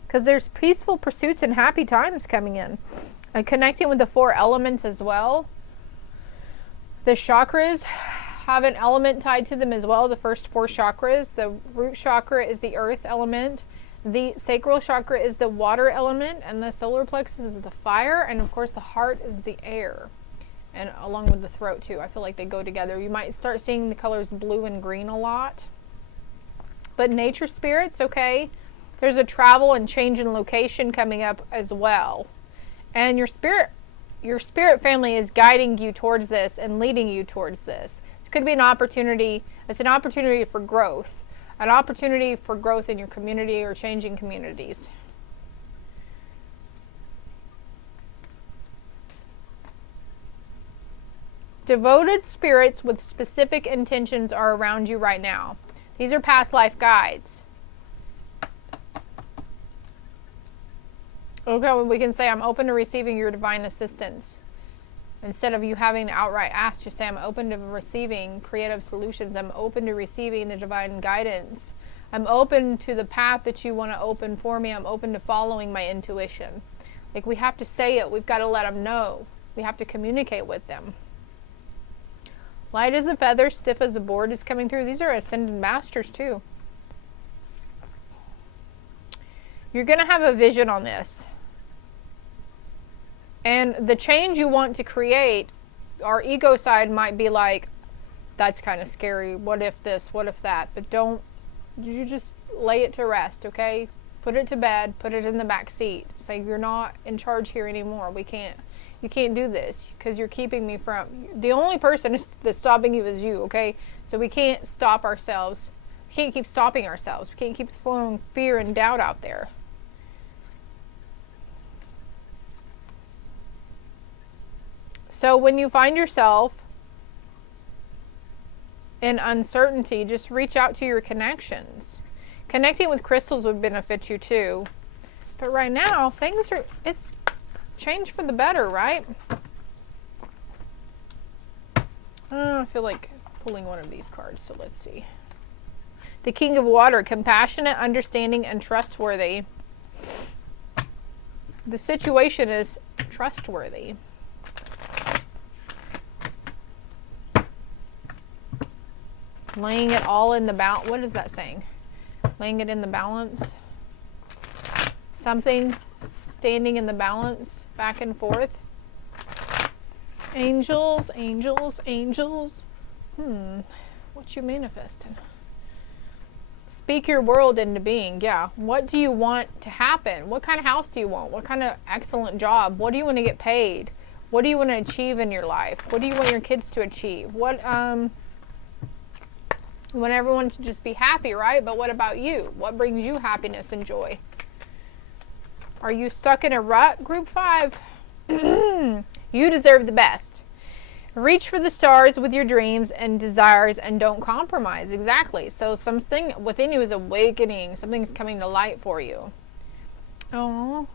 because there's peaceful pursuits and happy times coming in. And connecting with the 4 elements as well. The chakras have an element tied to them as well. The first 4 chakras. The root chakra is the earth element. The sacral chakra is the water element. And the solar plexus is the fire. And of course the heart is the air. And along with the throat too. I feel like they go together. You might start seeing the colors blue and green a lot. But nature spirits, okay, there's a travel and change in location coming up as well. And your spirit family is guiding you towards this and leading you towards this. This could be an opportunity. It's an opportunity for growth. An opportunity for growth in your community or changing communities. Devoted spirits with specific intentions are around you right now. These are past life guides. Okay, we can say, I'm open to receiving your divine assistance. Instead of you having to outright ask, just say, I'm open to receiving creative solutions. I'm open to receiving the divine guidance. I'm open to the path that you want to open for me. I'm open to following my intuition. Like, we have to say it. We've got to let them know. We have to communicate with them. Light as a feather, stiff as a board is coming through. These are ascended masters too. You're going to have a vision on this. And the change you want to create, our ego side might be like, that's kind of scary. What if this? What if that? But you just lay it to rest, okay? Put it to bed. Put it in the back seat. Say, you're not in charge here anymore. You can't do this because you're keeping me from, the only person that's stopping you is you, okay? So we can't stop ourselves. We can't keep stopping ourselves. We can't keep throwing fear and doubt out there. So when you find yourself in uncertainty, just reach out to your connections. Connecting with crystals would benefit you too. But right now, it's change for the better, right? I feel like pulling one of these cards, so let's see. The King of Water, compassionate, understanding, and trustworthy. The situation is trustworthy. Laying it all in the balance. What is that saying? Laying it in the balance. Something standing in the balance, back and forth. Angels, angels, angels. What you manifesting? Speak your world into being. Yeah. What do you want to happen? What kind of house do you want? What kind of excellent job? What do you want to get paid? What do you want to achieve in your life? What do you want your kids to achieve? What, you want everyone to just be happy, right? But what about you? What brings you happiness and joy? Are you stuck in a rut? Group 5. You deserve the best. Reach for the stars with your dreams and desires and don't compromise. Exactly. So something within you is awakening. Something's coming to light for you. Oh.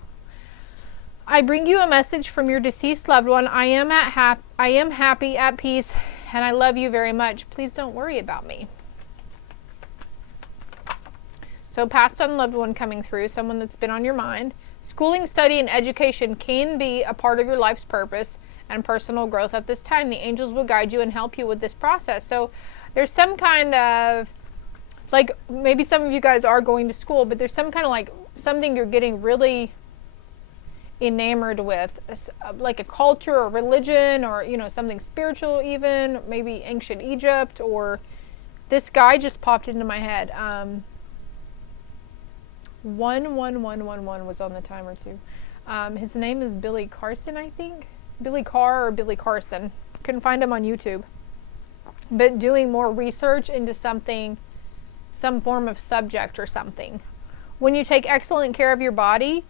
I bring you a message from your deceased loved one. I am happy, at peace, and I love you very much. Please don't worry about me. So passed on loved one coming through, someone that's been on your mind. Schooling, study, and education can be a part of your life's purpose and personal growth at this time. The angels will guide you and help you with this process. So there's some kind of, like, maybe some of you guys are going to school, but there's some kind of like something you're getting really enamored with, like a culture or religion, or, you know, something spiritual, even maybe ancient Egypt. Or this guy just popped into my head. 11111 was on the timer too. His name is Billy Carson, I think. Billy Carr or Billy Carson. Couldn't find him on YouTube. But doing more research into something, some form of subject or something. When you take excellent care of your body,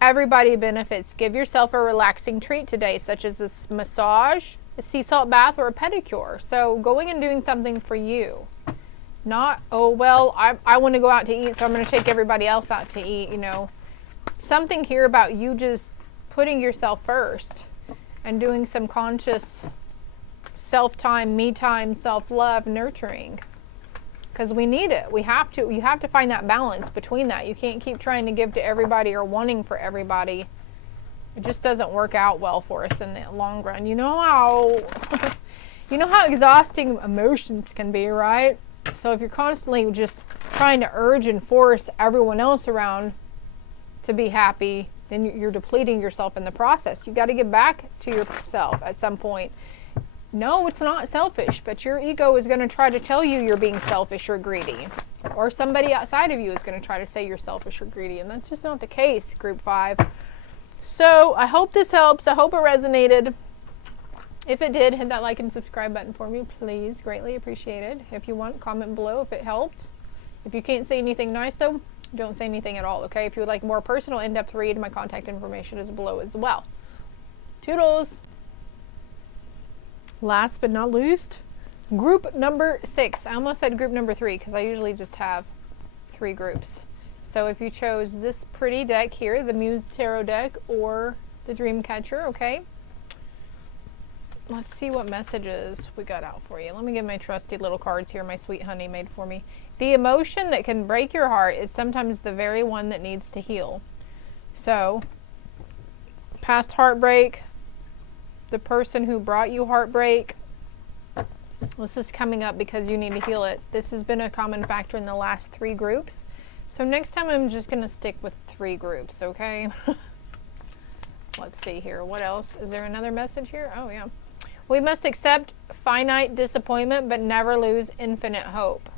everybody benefits. Give yourself a relaxing treat today, such as a massage, a sea salt bath, or a pedicure. So going and doing something for you. Not, oh, well, I want to go out to eat, so I'm going to take everybody else out to eat, you know. Something here about you just putting yourself first and doing some conscious self-time, me-time, self-love, nurturing. Because we need it. We have to. You have to find that balance between that. You can't keep trying to give to everybody or wanting for everybody. It just doesn't work out well for us in the long run. You know how exhausting emotions can be, right? So if you're constantly just trying to urge and force everyone else around to be happy, then you're depleting yourself in the process. You got to get back to yourself at some point. No, it's not selfish, but your ego is going to try to tell you you're being selfish or greedy. Or somebody outside of you is going to try to say you're selfish or greedy, and that's just not the case, Group 5. So I hope this helps. I hope it resonated. If it did, hit that like and subscribe button for me, please. Greatly appreciated. If you want, comment below if it helped. If you can't say anything nice, though, don't say anything at all, okay? If you would like more personal, in-depth read, my contact information is below as well. Toodles. Last but not least, group number 6. I almost said group number 3 because I usually just have 3 groups. So if you chose this pretty deck here, the Muse Tarot deck or the Dream Catcher, okay? Let's see what messages we got out for you. Let me get my trusty little cards here my sweet honey made for me. The emotion that can break your heart is sometimes the very one that needs to heal. So, past heartbreak, the person who brought you heartbreak, this is coming up because you need to heal it. This has been a common factor in the last 3 groups. So next time I'm just going to stick with 3 groups, okay? Let's see here. What else? Is there another message here? Oh, yeah. We must accept finite disappointment, but never lose infinite hope.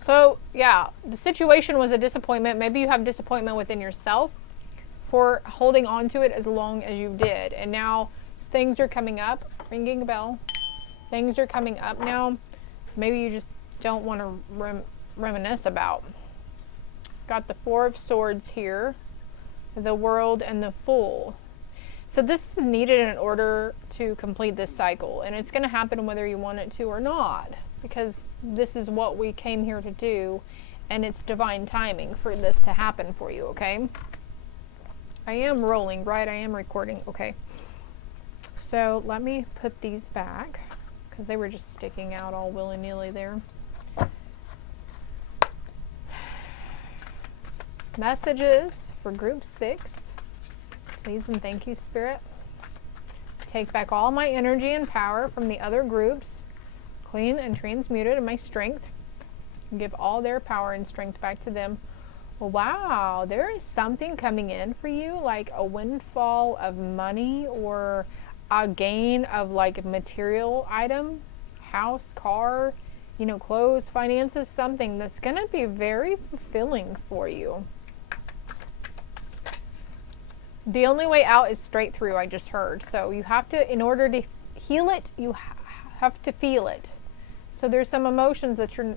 So, yeah, the situation was a disappointment. Maybe you have disappointment within yourself for holding on to it as long as you did. And now things are coming up. Ringing a bell. Things are coming up now. Maybe you just don't want to reminisce about. Got the 4 of Swords here. The World and the Fool. So this is needed in order to complete this cycle. And it's going to happen whether you want it to or not. Because this is what we came here to do. And it's divine timing for this to happen for you, okay? I am rolling, right? I am recording. Okay. So let me put these back because they were just sticking out all willy-nilly there. Messages for group 6. Please and thank you, Spirit. Take back all my energy and power from the other groups. clean and transmuted in my strength. Give all their power and strength back to them. Wow, there is something coming in for you, like a windfall of money or a gain of like material item, house, car, you know, clothes, finances, something that's going to be very fulfilling for you. The only way out is straight through, I just heard. So you have to, in order to heal it, you have to feel it. So there's some emotions that you're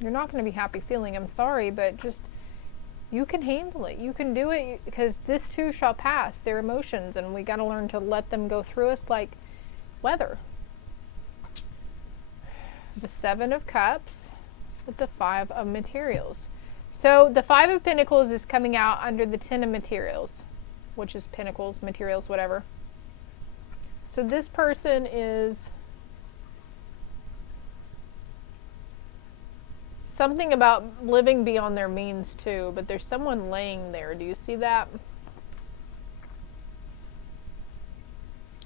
not going to be happy feeling. I'm sorry, but just, you can handle it. You can do it, because this too shall pass. They're emotions, and we got to learn to let them go through us like weather. The 7 of Cups with the 5 of Materials. So the 5 of Pentacles is coming out under the 10 of Materials, which is Pentacles, Materials, whatever. So this person is something about living beyond their means too, but there's someone laying there. Do you see that?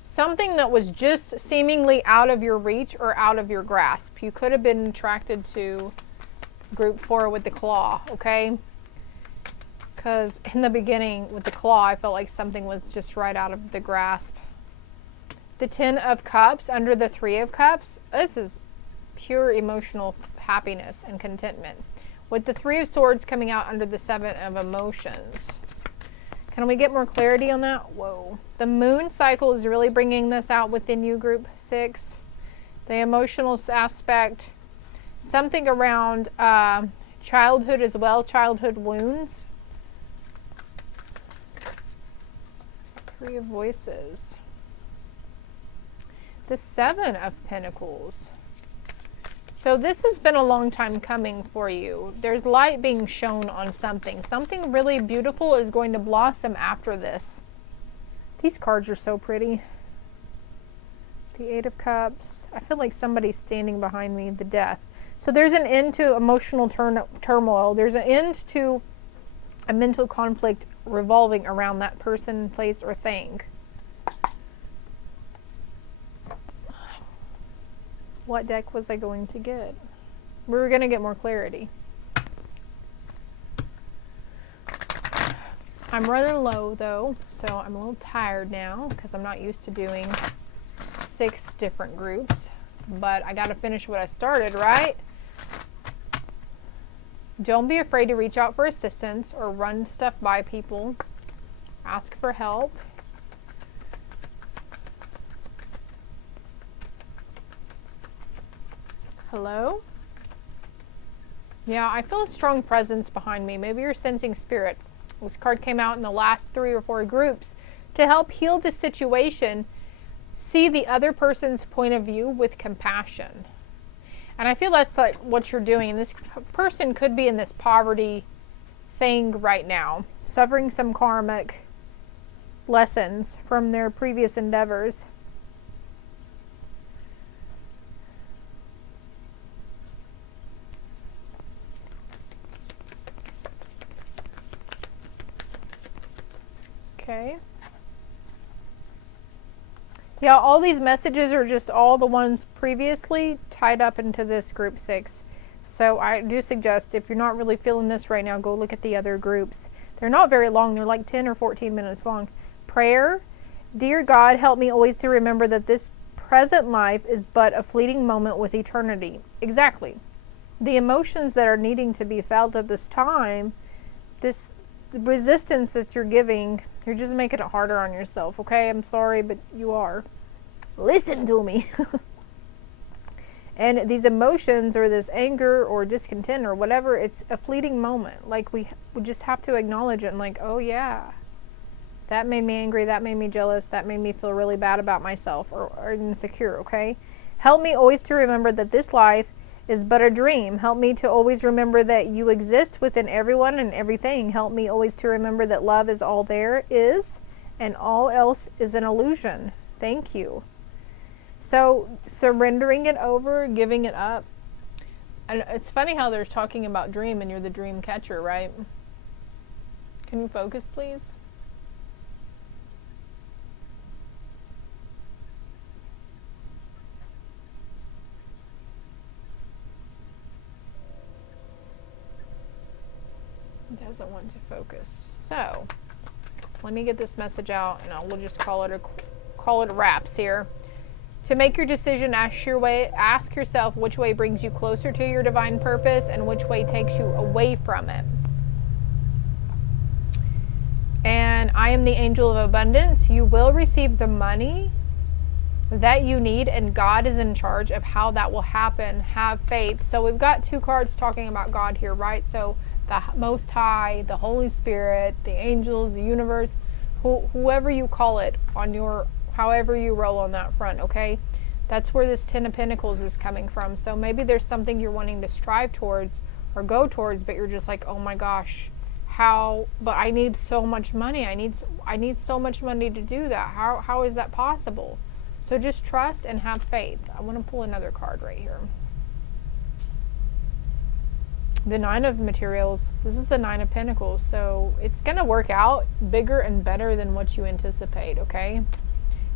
Something that was just seemingly out of your reach or out of your grasp. You could have been attracted to group 4 with the claw, okay? Because in the beginning with the claw, I felt like something was just right out of the grasp. The 10 of Cups under the 3 of Cups. This is pure emotional happiness and contentment. With the 3 of Swords coming out under the 7 of Emotions. Can we get more clarity on that? Whoa. The moon cycle is really bringing this out within you, group 6. The emotional aspect. Something around childhood as well, childhood wounds. 3 of Voices. The 7 of Pentacles. So this has been a long time coming for you. There's light being shown on something. Something really beautiful is going to blossom after this. These cards are so pretty. The 8 of Cups. I feel like somebody's standing behind me. The Death. So there's an end to emotional turmoil. There's an end to a mental conflict revolving around that person, place, or thing. What deck was I going to get? We were going to get more clarity. I'm running low though, so I'm a little tired now because I'm not used to doing 6 different groups, but I got to finish what I started, right? Don't be afraid to reach out for assistance or run stuff by people. Ask for help. Hello? Yeah, I feel a strong presence behind me. Maybe you're sensing spirit. This card came out in the last 3 or 4 groups to help heal the situation. See the other person's point of view with compassion. And I feel that's like what you're doing. And this person could be in this poverty thing right now, suffering some karmic lessons from their previous endeavors. Okay. Yeah, all these messages are just all the ones previously tied up into this group 6. So I do suggest, if you're not really feeling this right now, go look at the other groups. They're not very long. They're like 10 or 14 minutes long. Prayer. Dear God, help me always to remember that this present life is but a fleeting moment with eternity. Exactly. The emotions that are needing to be felt at this time, this resistance that you're giving, you're just making it harder on yourself, okay? I'm sorry, but you are. Listen to me. And these emotions or this anger or discontent or whatever, it's a fleeting moment. Like we just have to acknowledge it and like, oh yeah, that made me angry, that made me jealous, that made me feel really bad about myself or insecure, okay? Help me always to remember that this life is but a dream. Help me to always remember that you exist within everyone and everything. Help me always to remember that love is all there is and all else is an illusion. Thank you. So surrendering it over, giving it up. And it's funny how they're talking about dream and you're the dream catcher, right? Can you focus, please? doesn't want to focus. So let me get this message out, and we'll just call it wraps here. To make your decision, ask yourself which way brings you closer to your divine purpose and which way takes you away from it. And I am the angel of abundance. You will receive the money that you need, and God is in charge of how that will happen. Have faith. So we've got 2 cards talking about God here, right? So the Most High, the Holy Spirit, the angels, the universe, whoever you call it on your, however you roll on that front, okay? That's where this 10 of Pentacles is coming from. So maybe there's something you're wanting to strive towards or go towards, but you're just like, oh my gosh, how, but I need so much money. I need so much money to do that. How is that possible? So just trust and have faith. I want to pull another card right here. The 9 of materials. This is the 9 of Pentacles. So it's going to work out bigger and better than what you anticipate, okay?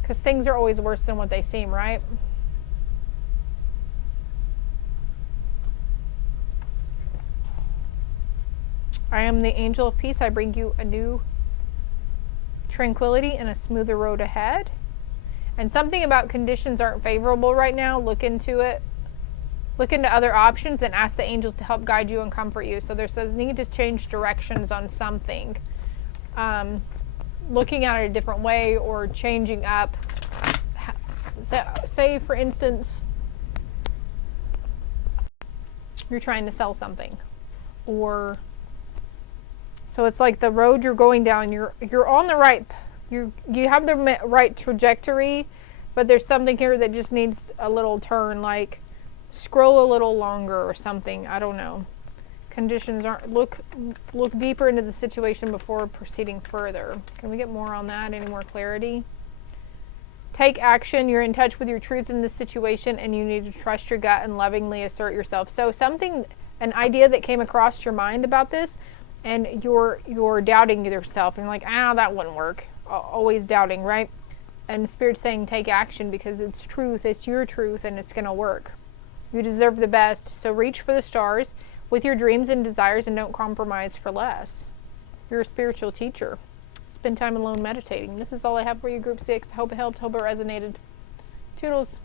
Because things are always worse than what they seem, right? I am the angel of peace. I bring you a new tranquility and a smoother road ahead. And something about conditions aren't favorable right now. Look into it. Look into other options and ask the angels to help guide you and comfort you. So there's a need to change directions on something. Looking at it a different way or changing up. So, say, for instance, you're trying to sell something. Or, so it's like the road you're going down, you're on the right, you have the right trajectory, but there's something here that just needs a little turn, like scroll a little longer or something. I don't know. Conditions aren't, look deeper into the situation before proceeding further. Can we get more on that? Any more clarity? Take action. You're in touch with your truth in this situation, and you need to trust your gut and lovingly assert yourself. So something, an idea that came across your mind about this, and you're doubting yourself, and you're like, that wouldn't work. Always doubting, right? And Spirit's saying take action because it's truth, it's your truth, and it's going to work. You deserve the best, so reach for the stars with your dreams and desires and don't compromise for less. You're a spiritual teacher. Spend time alone meditating. This is all I have for you, Group 6. I hope it helped. Hope it resonated. Toodles.